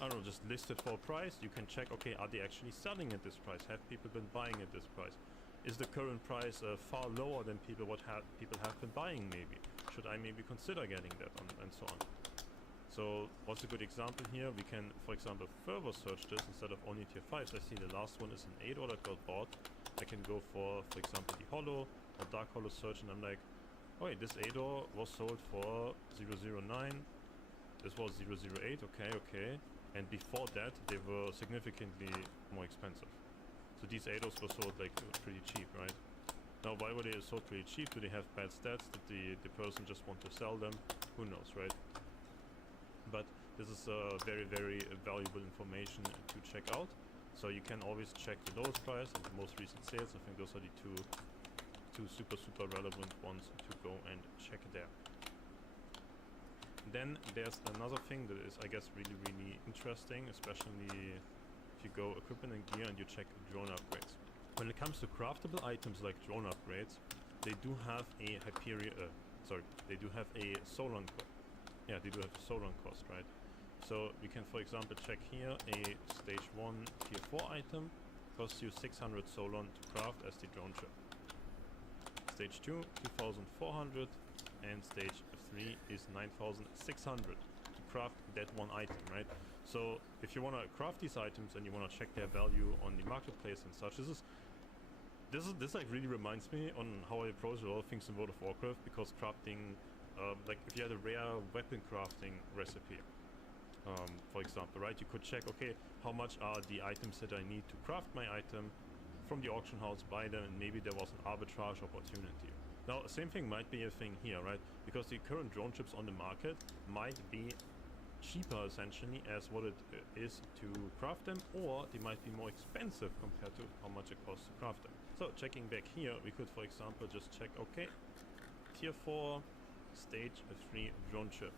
I don't know, just listed for a price, you can check, okay, are they actually selling at this price? Have people been buying at this price? Is the current price far lower than people have been buying maybe? Should I maybe consider getting that on, and so on? So what's a good example here? We can, for example, further search this instead of only tier 5s. I see the last one is an 8 that got bought. I can go for example, the holo or dark holo search, and I'm like, oh wait, this 8 was sold for 009. This was 008, okay. And before that, they were significantly more expensive. So these 8 were sold like pretty cheap, right? Now, why were they sold pretty cheap? Do they have bad stats? Did the person just want to sell them? Who knows, right? But this is very, very valuable information to check out. So you can always check the lowest price and the most recent sales. I think those are the two super relevant ones to go and check there. Then there's another thing that is, I guess, really, really interesting, especially if you go equipment and gear and you check drone upgrades. When it comes to craftable items like drone upgrades, they do have a they do have a Solon cost. Yeah, they do have a Solon cost, right? So you can, for example, check here a stage 1 tier 4 item costs you 600 Solon to craft as the drone ship. Stage 2, 2400, and stage 3 is 9600 to craft that one item, right? So if you want to craft these items and you want to check their value on the marketplace and such, this like really reminds me on how I approach a lot of things in World of Warcraft, because crafting, like if you had a rare weapon crafting recipe, for example, right, you could check, okay, how much are the items that I need to craft my item from the auction house, buy them, and maybe there was an arbitrage opportunity. Now, same thing might be a thing here, right? Because the current drone chips on the market might be cheaper, essentially, as what it is to craft them, or they might be more expensive compared to how much it costs to craft them. So, checking back here, we could, for example, just check, okay, tier 4, stage 3 drone chip.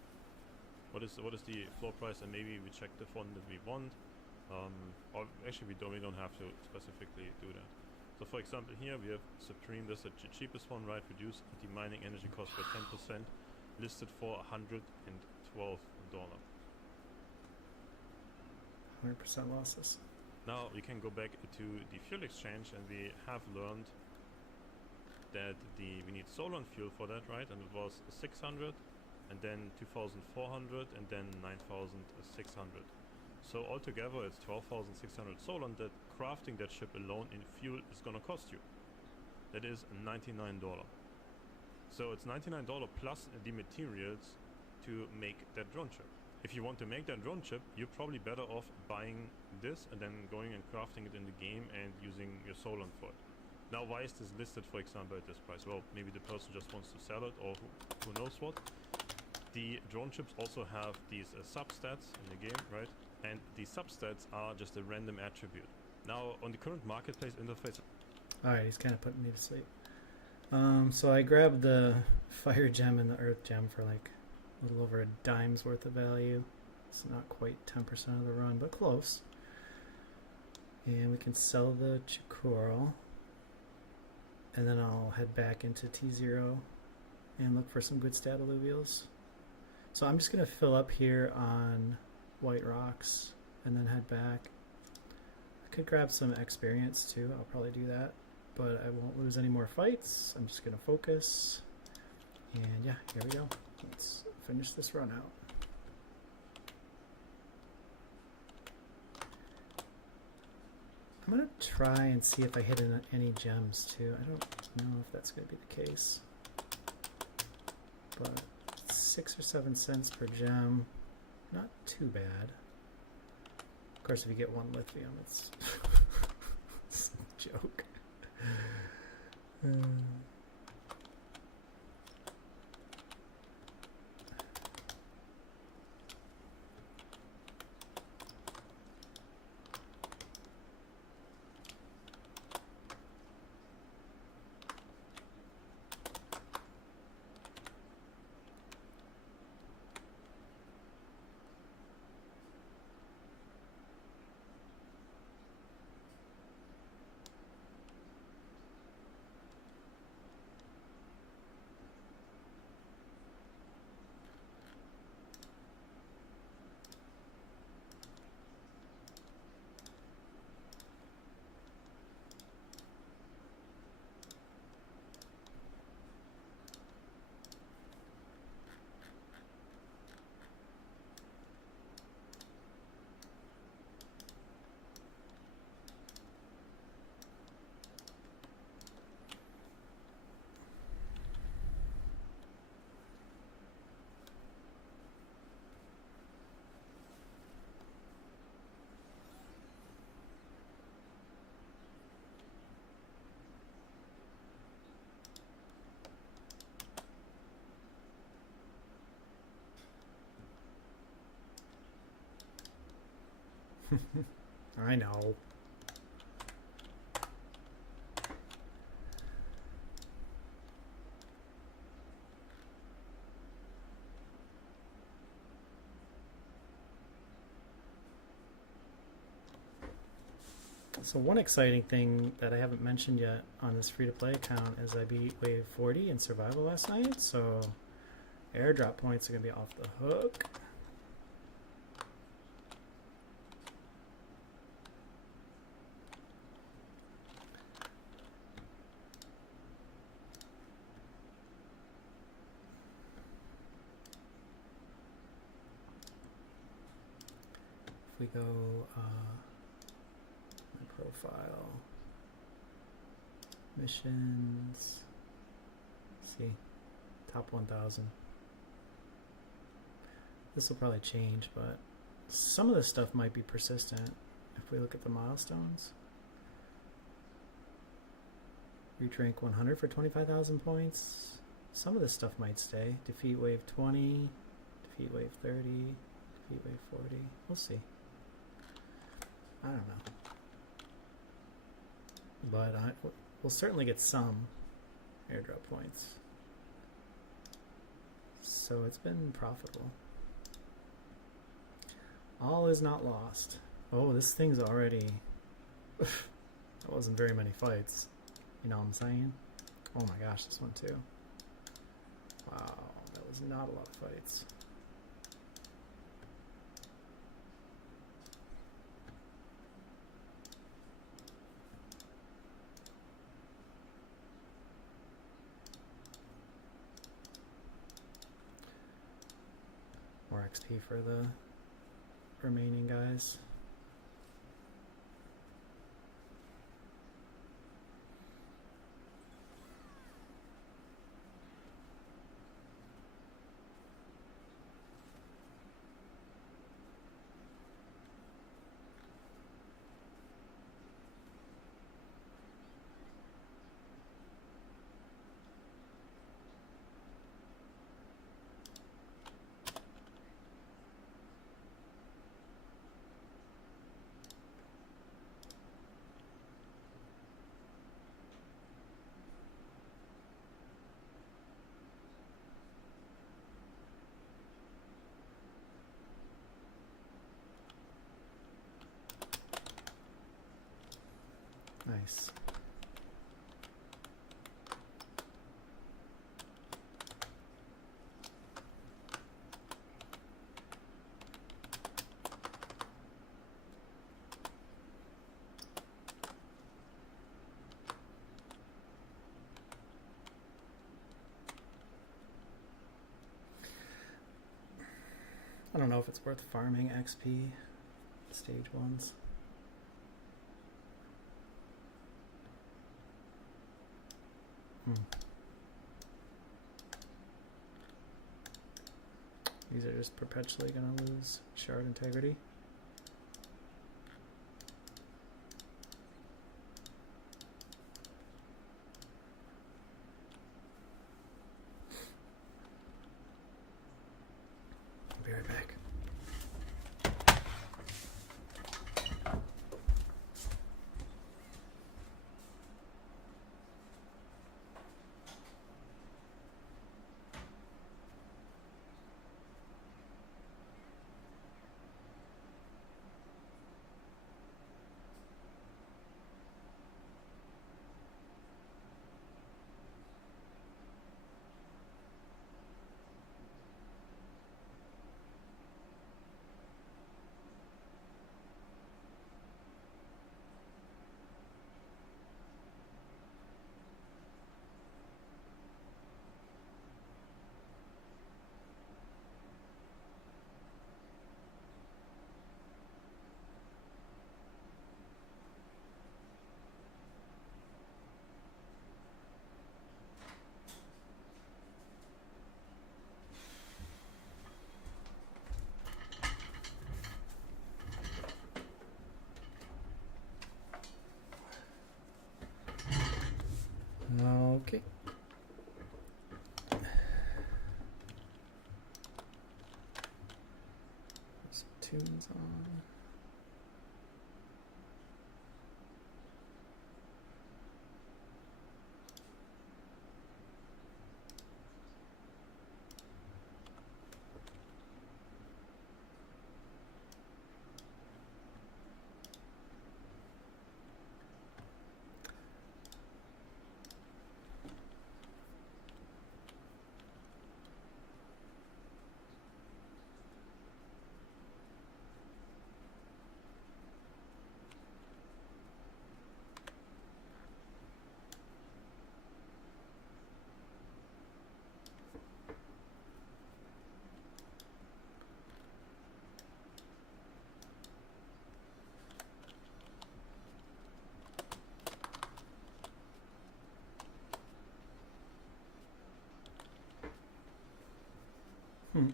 What is the floor price, and maybe we check the font that we want. Or actually, we don't have to specifically do that. So for example, here we have Supreme, this is the cheapest one, right? Reduce the mining energy cost by 10%, listed for $112. 100% losses. Now we can go back to the fuel exchange, and we have learned that we need Solon fuel for that, right? And it was 600, and then 2,400, and then 9,600. So altogether it's 12,600 Solon that crafting that ship alone in fuel is gonna cost you. That is $99. So it's $99 plus the materials to make that drone chip. If you want to make that drone chip, you're probably better off buying this and then going and crafting it in the game and using your Solon for it. Now, why is this listed, for example, at this price? Well, maybe the person just wants to sell it, or who knows what. The drone chips also have these substats in the game, right? And the substats are just a random attribute. Now, on the current marketplace interface... Alright, he's kind of putting me to sleep. So I grabbed the fire gem and the earth gem for like a little over a dime's worth of value. It's not quite 10% of the run, but close. And we can sell the Chikoro. And then I'll head back into T0 and look for some good stat alluvials. So I'm just going to fill up here on white rocks and then head back. I could grab some experience too. I'll probably do that, but I won't lose any more fights. I'm just going to focus. And yeah, here we go. Let's finish this run out. I'm going to try and see if I hit any gems too. I don't know if that's going to be the case. But 6 or 7 cents per gem, not too bad. Of course, if you get 1 lithium, it's, it's a joke. I know. So one exciting thing that I haven't mentioned yet on this free-to-play account is I beat Wave 40 in Survival last night, so airdrop points are going to be off the hook. If we go my profile, missions, see, top 1,000. This will probably change, but some of this stuff might be persistent if we look at the milestones. Reach rank 100 for 25,000 points. Some of this stuff might stay. Defeat wave 20, defeat wave 30, defeat wave 40. We'll see. I don't know. But we'll certainly get some airdrop points. So it's been profitable. All is not lost. Oh, this thing's already... that wasn't very many fights. You know what I'm saying? Oh my gosh, this one too. Wow, that was not a lot of fights. More XP for the remaining guys. Nice. I don't know if it's worth farming XP stage ones. These are just perpetually going to lose shard integrity. I'll be right back. Okay. Some tunes on. Hmm.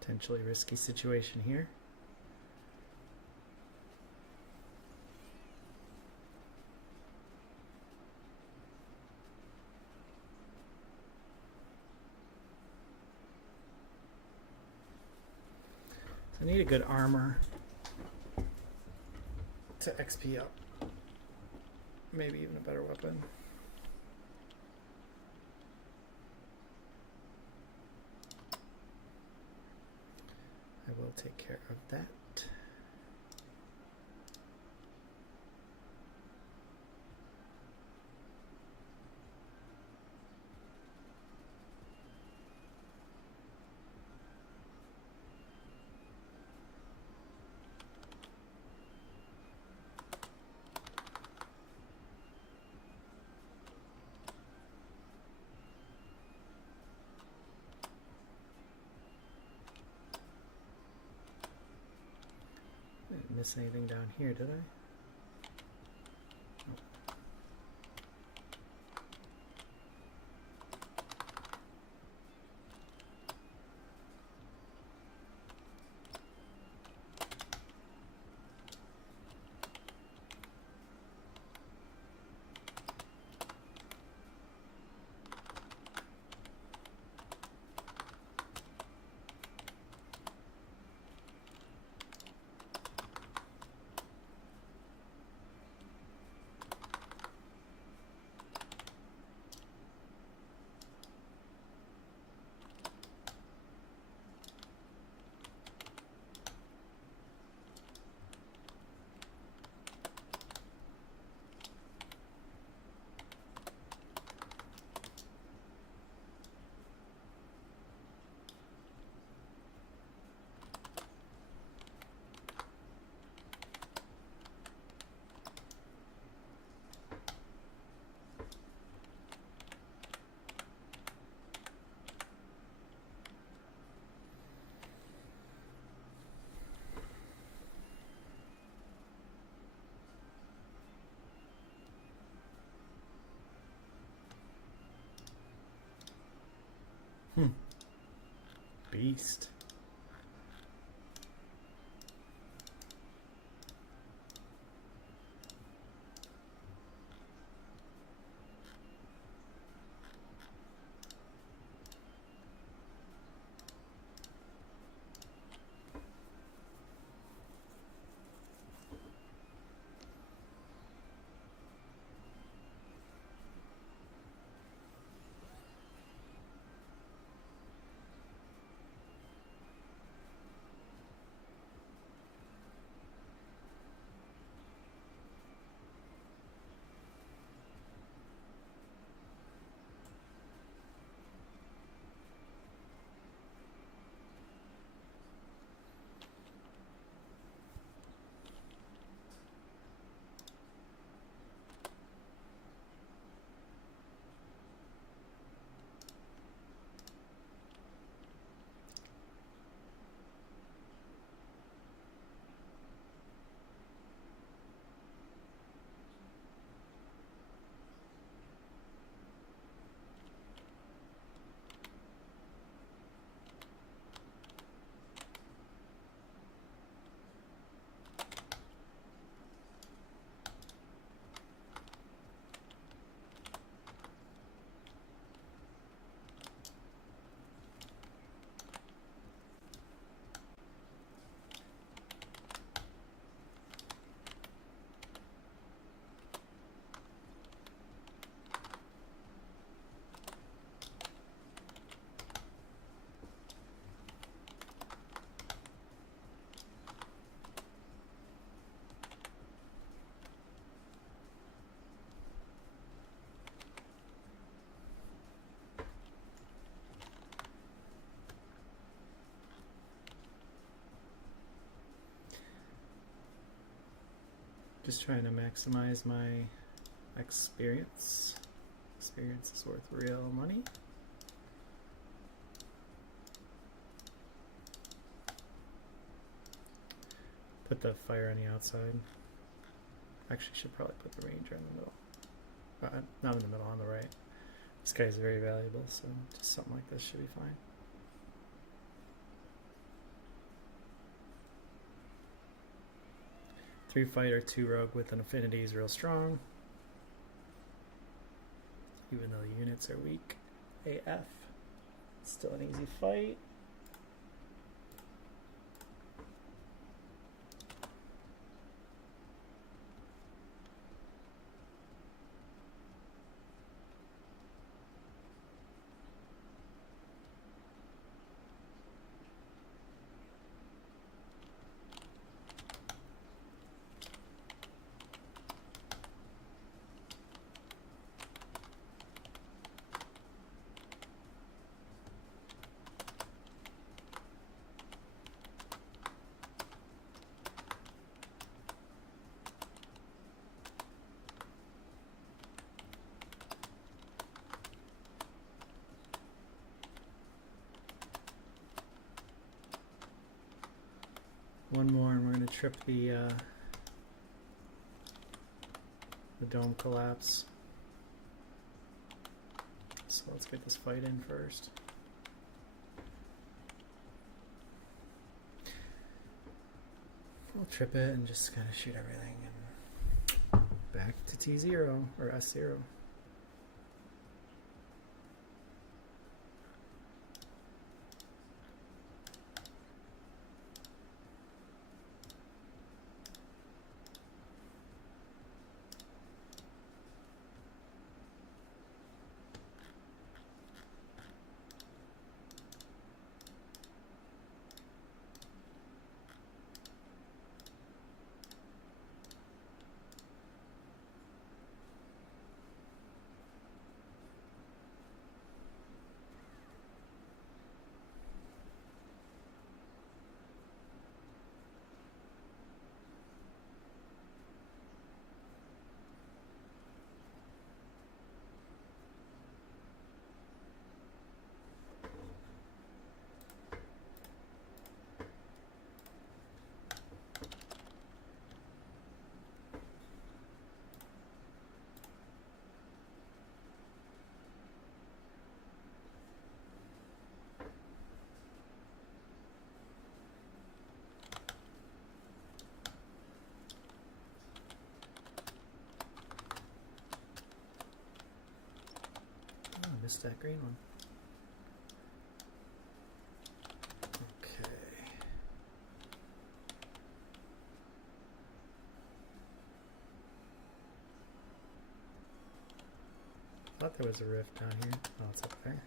Potentially risky situation here. So I need a good armor to XP up. Maybe even a better weapon. I will take care of that. miss anything down here, did I? Beast. Just trying to maximize my experience. Experience is worth real money. Put the fire on the outside. Actually, should probably put the ranger in the middle. Not in the middle, on the right. This guy's very valuable, so just something like this should be fine. Three fighter, two rogue with an affinity is real strong. Even though the units are weak. AF. Still an easy fight. One more, and we're gonna trip the dome collapse. So let's get this fight in first. We'll trip it and just kind of shoot everything and back to T0 or S0. Missed that green one. Okay. Thought there was a rift down here. Oh, it's up there.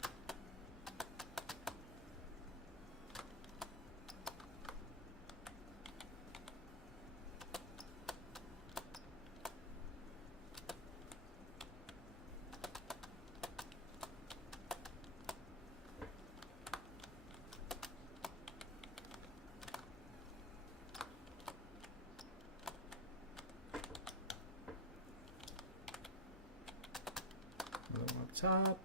Top.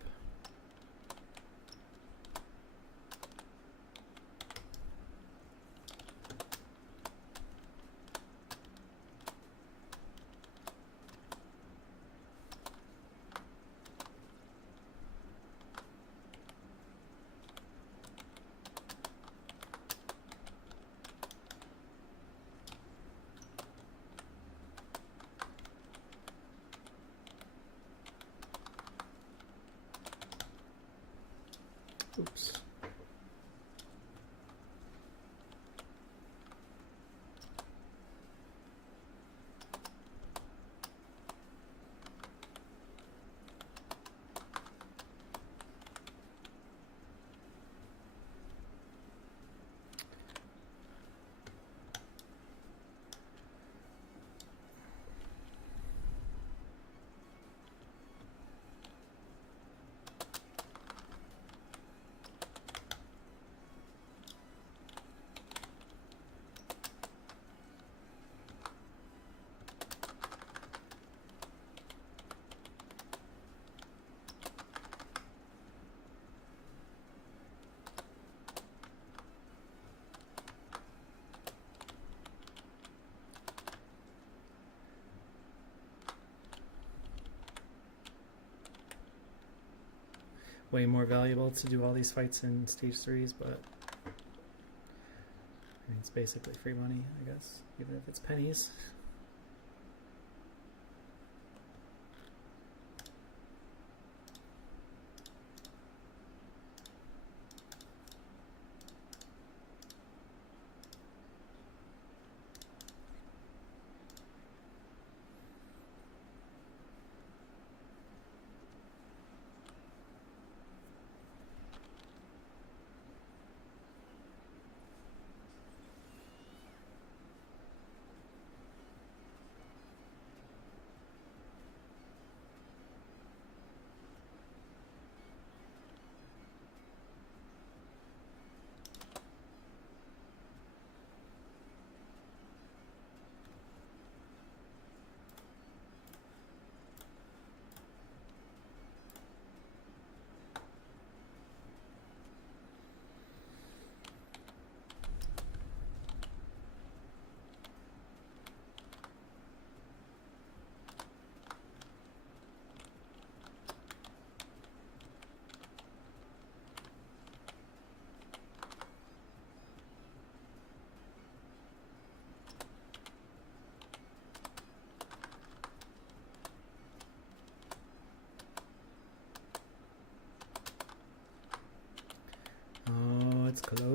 Oops. Way more valuable to do all these fights in stage 3s, but I mean, it's basically free money, I guess, even if it's pennies.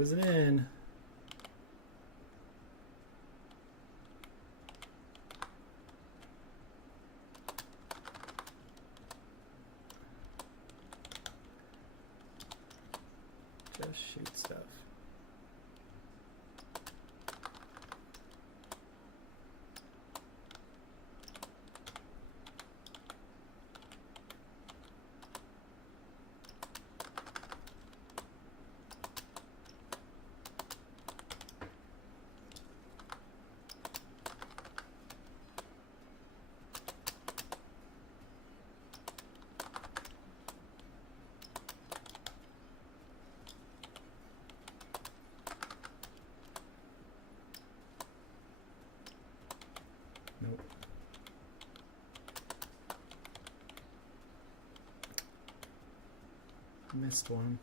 Cruising in. Just shoot stuff. Nope. Missed one.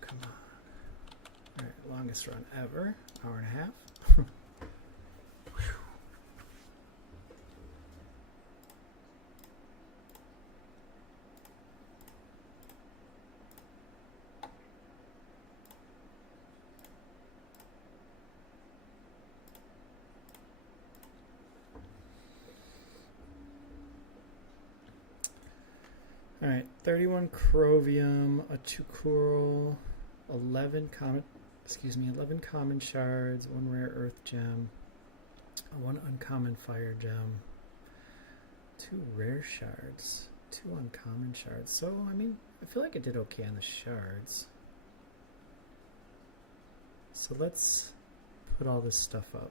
Come on. All right, longest run ever. Hour and a half. All right, 31 chromium, a 2 coral, 11 common shards, 1 rare earth gem, 1 uncommon fire gem, 2 rare shards, 2 uncommon shards. So, I mean, I feel like I did okay on the shards. So let's put all this stuff up.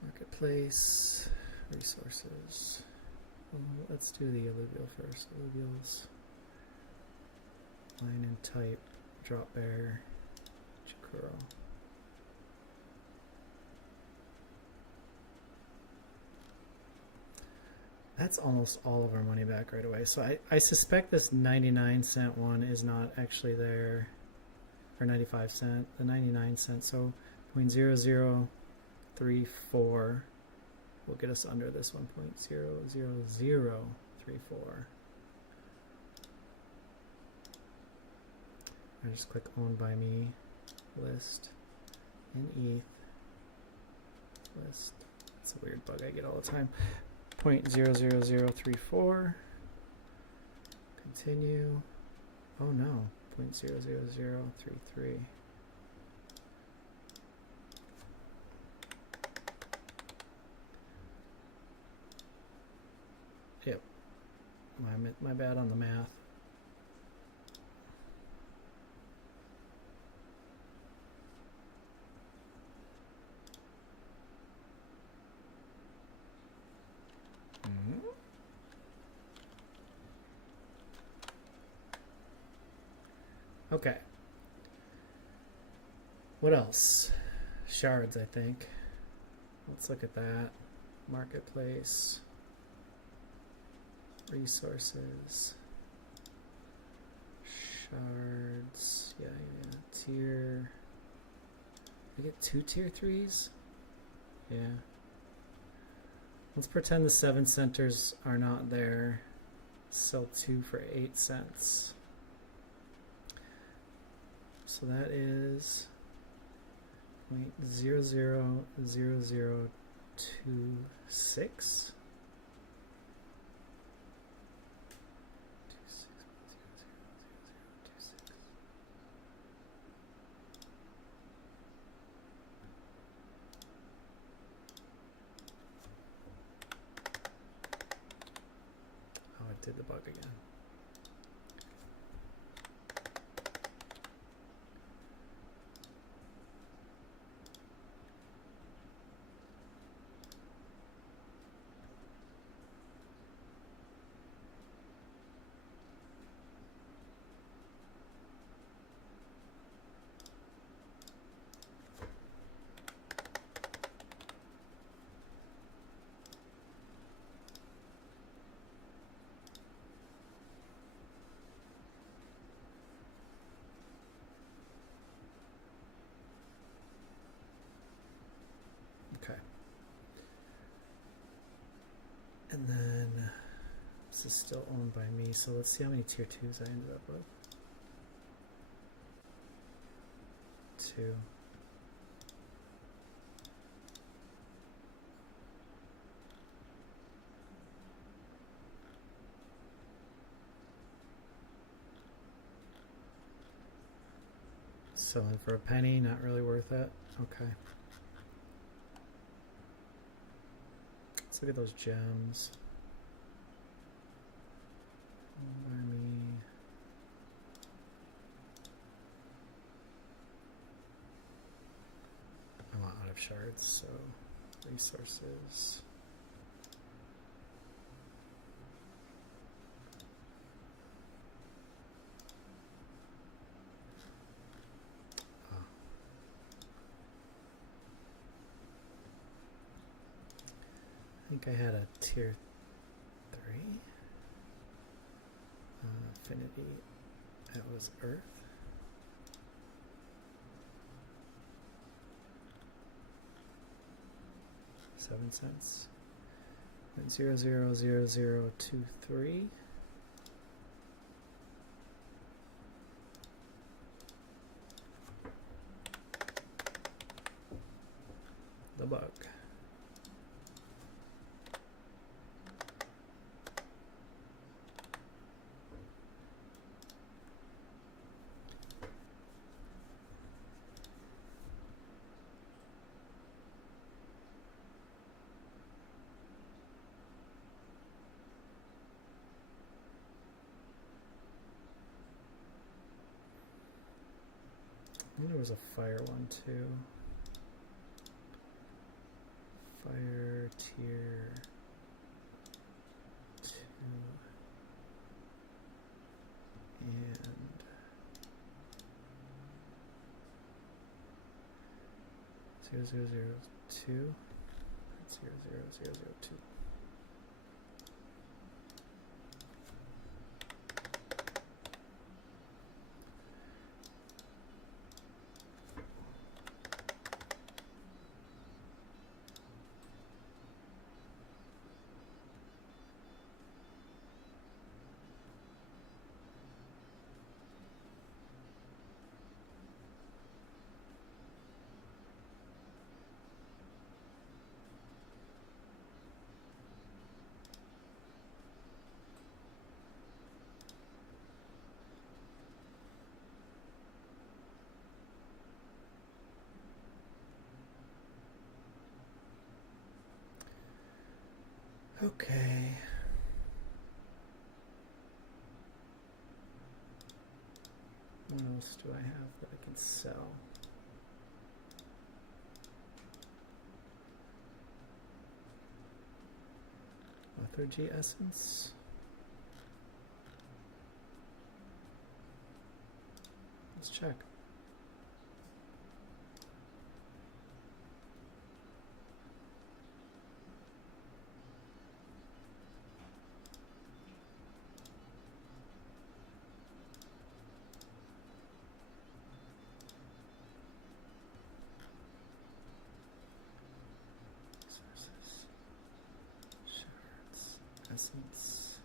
Marketplace, resources. Let's do the alluvial first. Alluvials. Line and type. Drop bear. Chikuro. That's almost all of our money back right away. So I suspect this 99-cent one is not actually there. Or 95 cent. The 99 cent. So 0.0034 will get us under this 1.00034. I just click owned by me, list, in ETH, list. It's a weird bug I get all the time. 0.00034. Continue. Oh no, 0.00033. Yep. My bad on the math. Okay. What else? Shards, I think. Let's look at that. Marketplace. Resources. Shards. Yeah. Tier. We get 2 tier 3s? Yeah. Let's pretend the 7 centers are not there. Sell 2 for 8 cents. So that is 0.000026. Oh, it did the bug again. And then this is still owned by me, so let's see how many tier 2s I ended up with. 2. Selling for a penny, not really worth it. Okay. Let's look at those gems. By me. I'm out of shards, so resources. I think I had a tier 3 affinity. That was Earth. $0.07. And 000023. The bug. I think there was a fire one too. Fire tier 2 and 0002. 00002. Okay. What else do I have that I can sell? Lethargy essence. Let's check. Essence,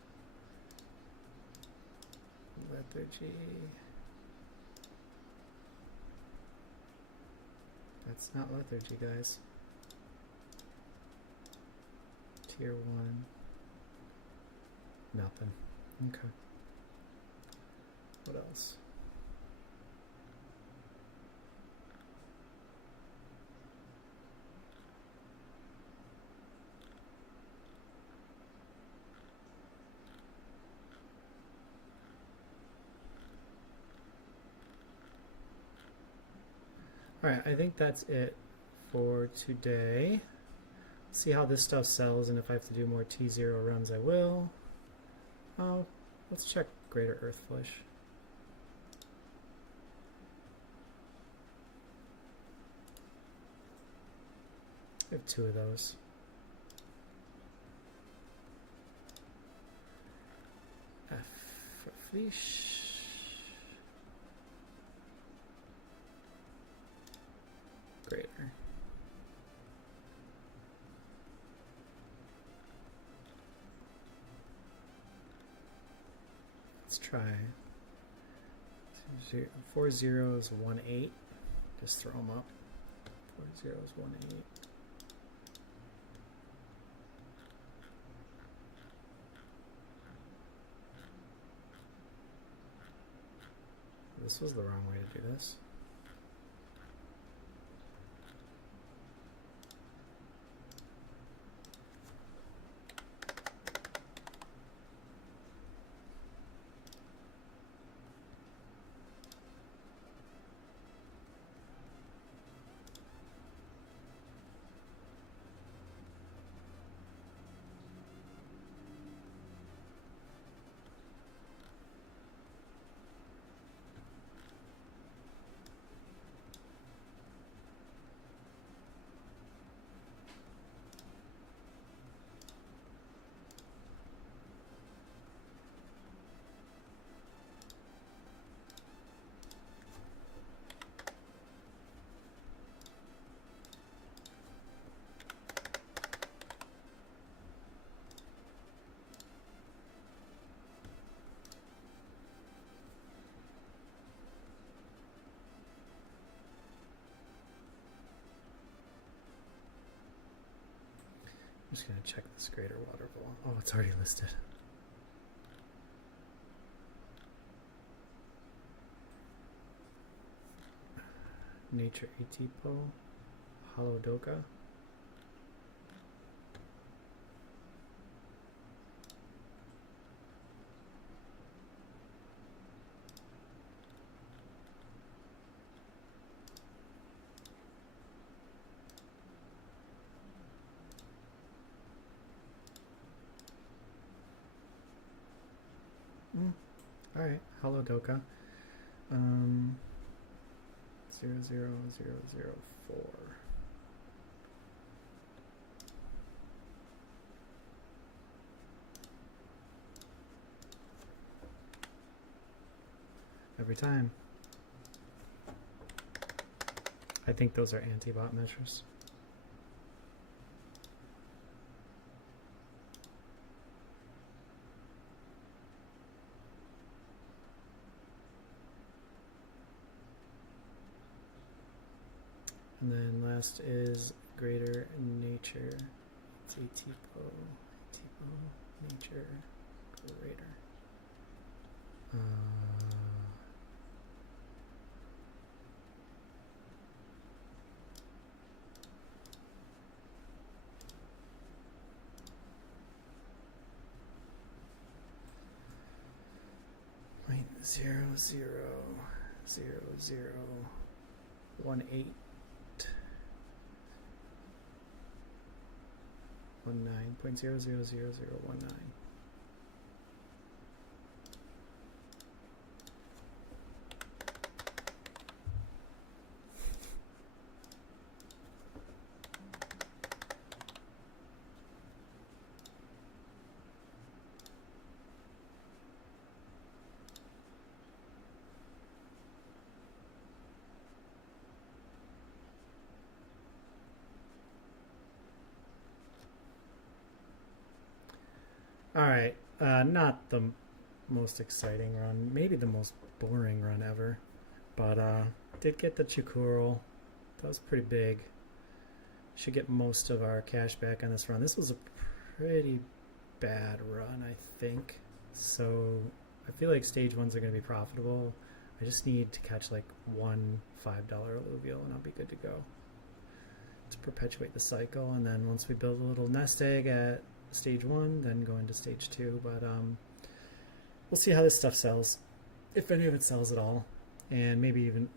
lethargy. That's not lethargy, guys. Tier 1. Nothing. Okay. What else? Alright, I think that's it for today. See how this stuff sells, and if I have to do more T0 runs, I will. Oh, let's check Greater Earth Flesh. I have 2 of those. F for Flesh. Greater. Let's try 4 zeros 1 8. Just throw them up. 4 zeros 1 8. This was the wrong way to do this. I'm just going to check this greater waterfall. Oh, it's already listed. Nature Atipo, Holodoka. All right, Holodoka. 00004. Every time. I think those are anti-bot measures. And then last is greater nature. It's Atipo, nature, greater. 0.000018 19.000019. Alright, not the most exciting run, maybe the most boring run ever, but did get the Chukuro. That was pretty big. Should get most of our cash back on this run. This was a pretty bad run, I think, so I feel like stage ones are going to be profitable. I just need to catch like one $5 alluvial and I'll be good to go to perpetuate the cycle. And then once we build a little nest egg at stage 1, then go into stage 2, but we'll see how this stuff sells, if any of it sells at all, and maybe even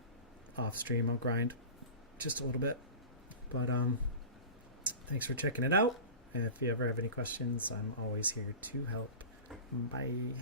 off stream I'll grind just a little bit. But thanks for checking it out, and if you ever have any questions, I'm always here to help. Bye.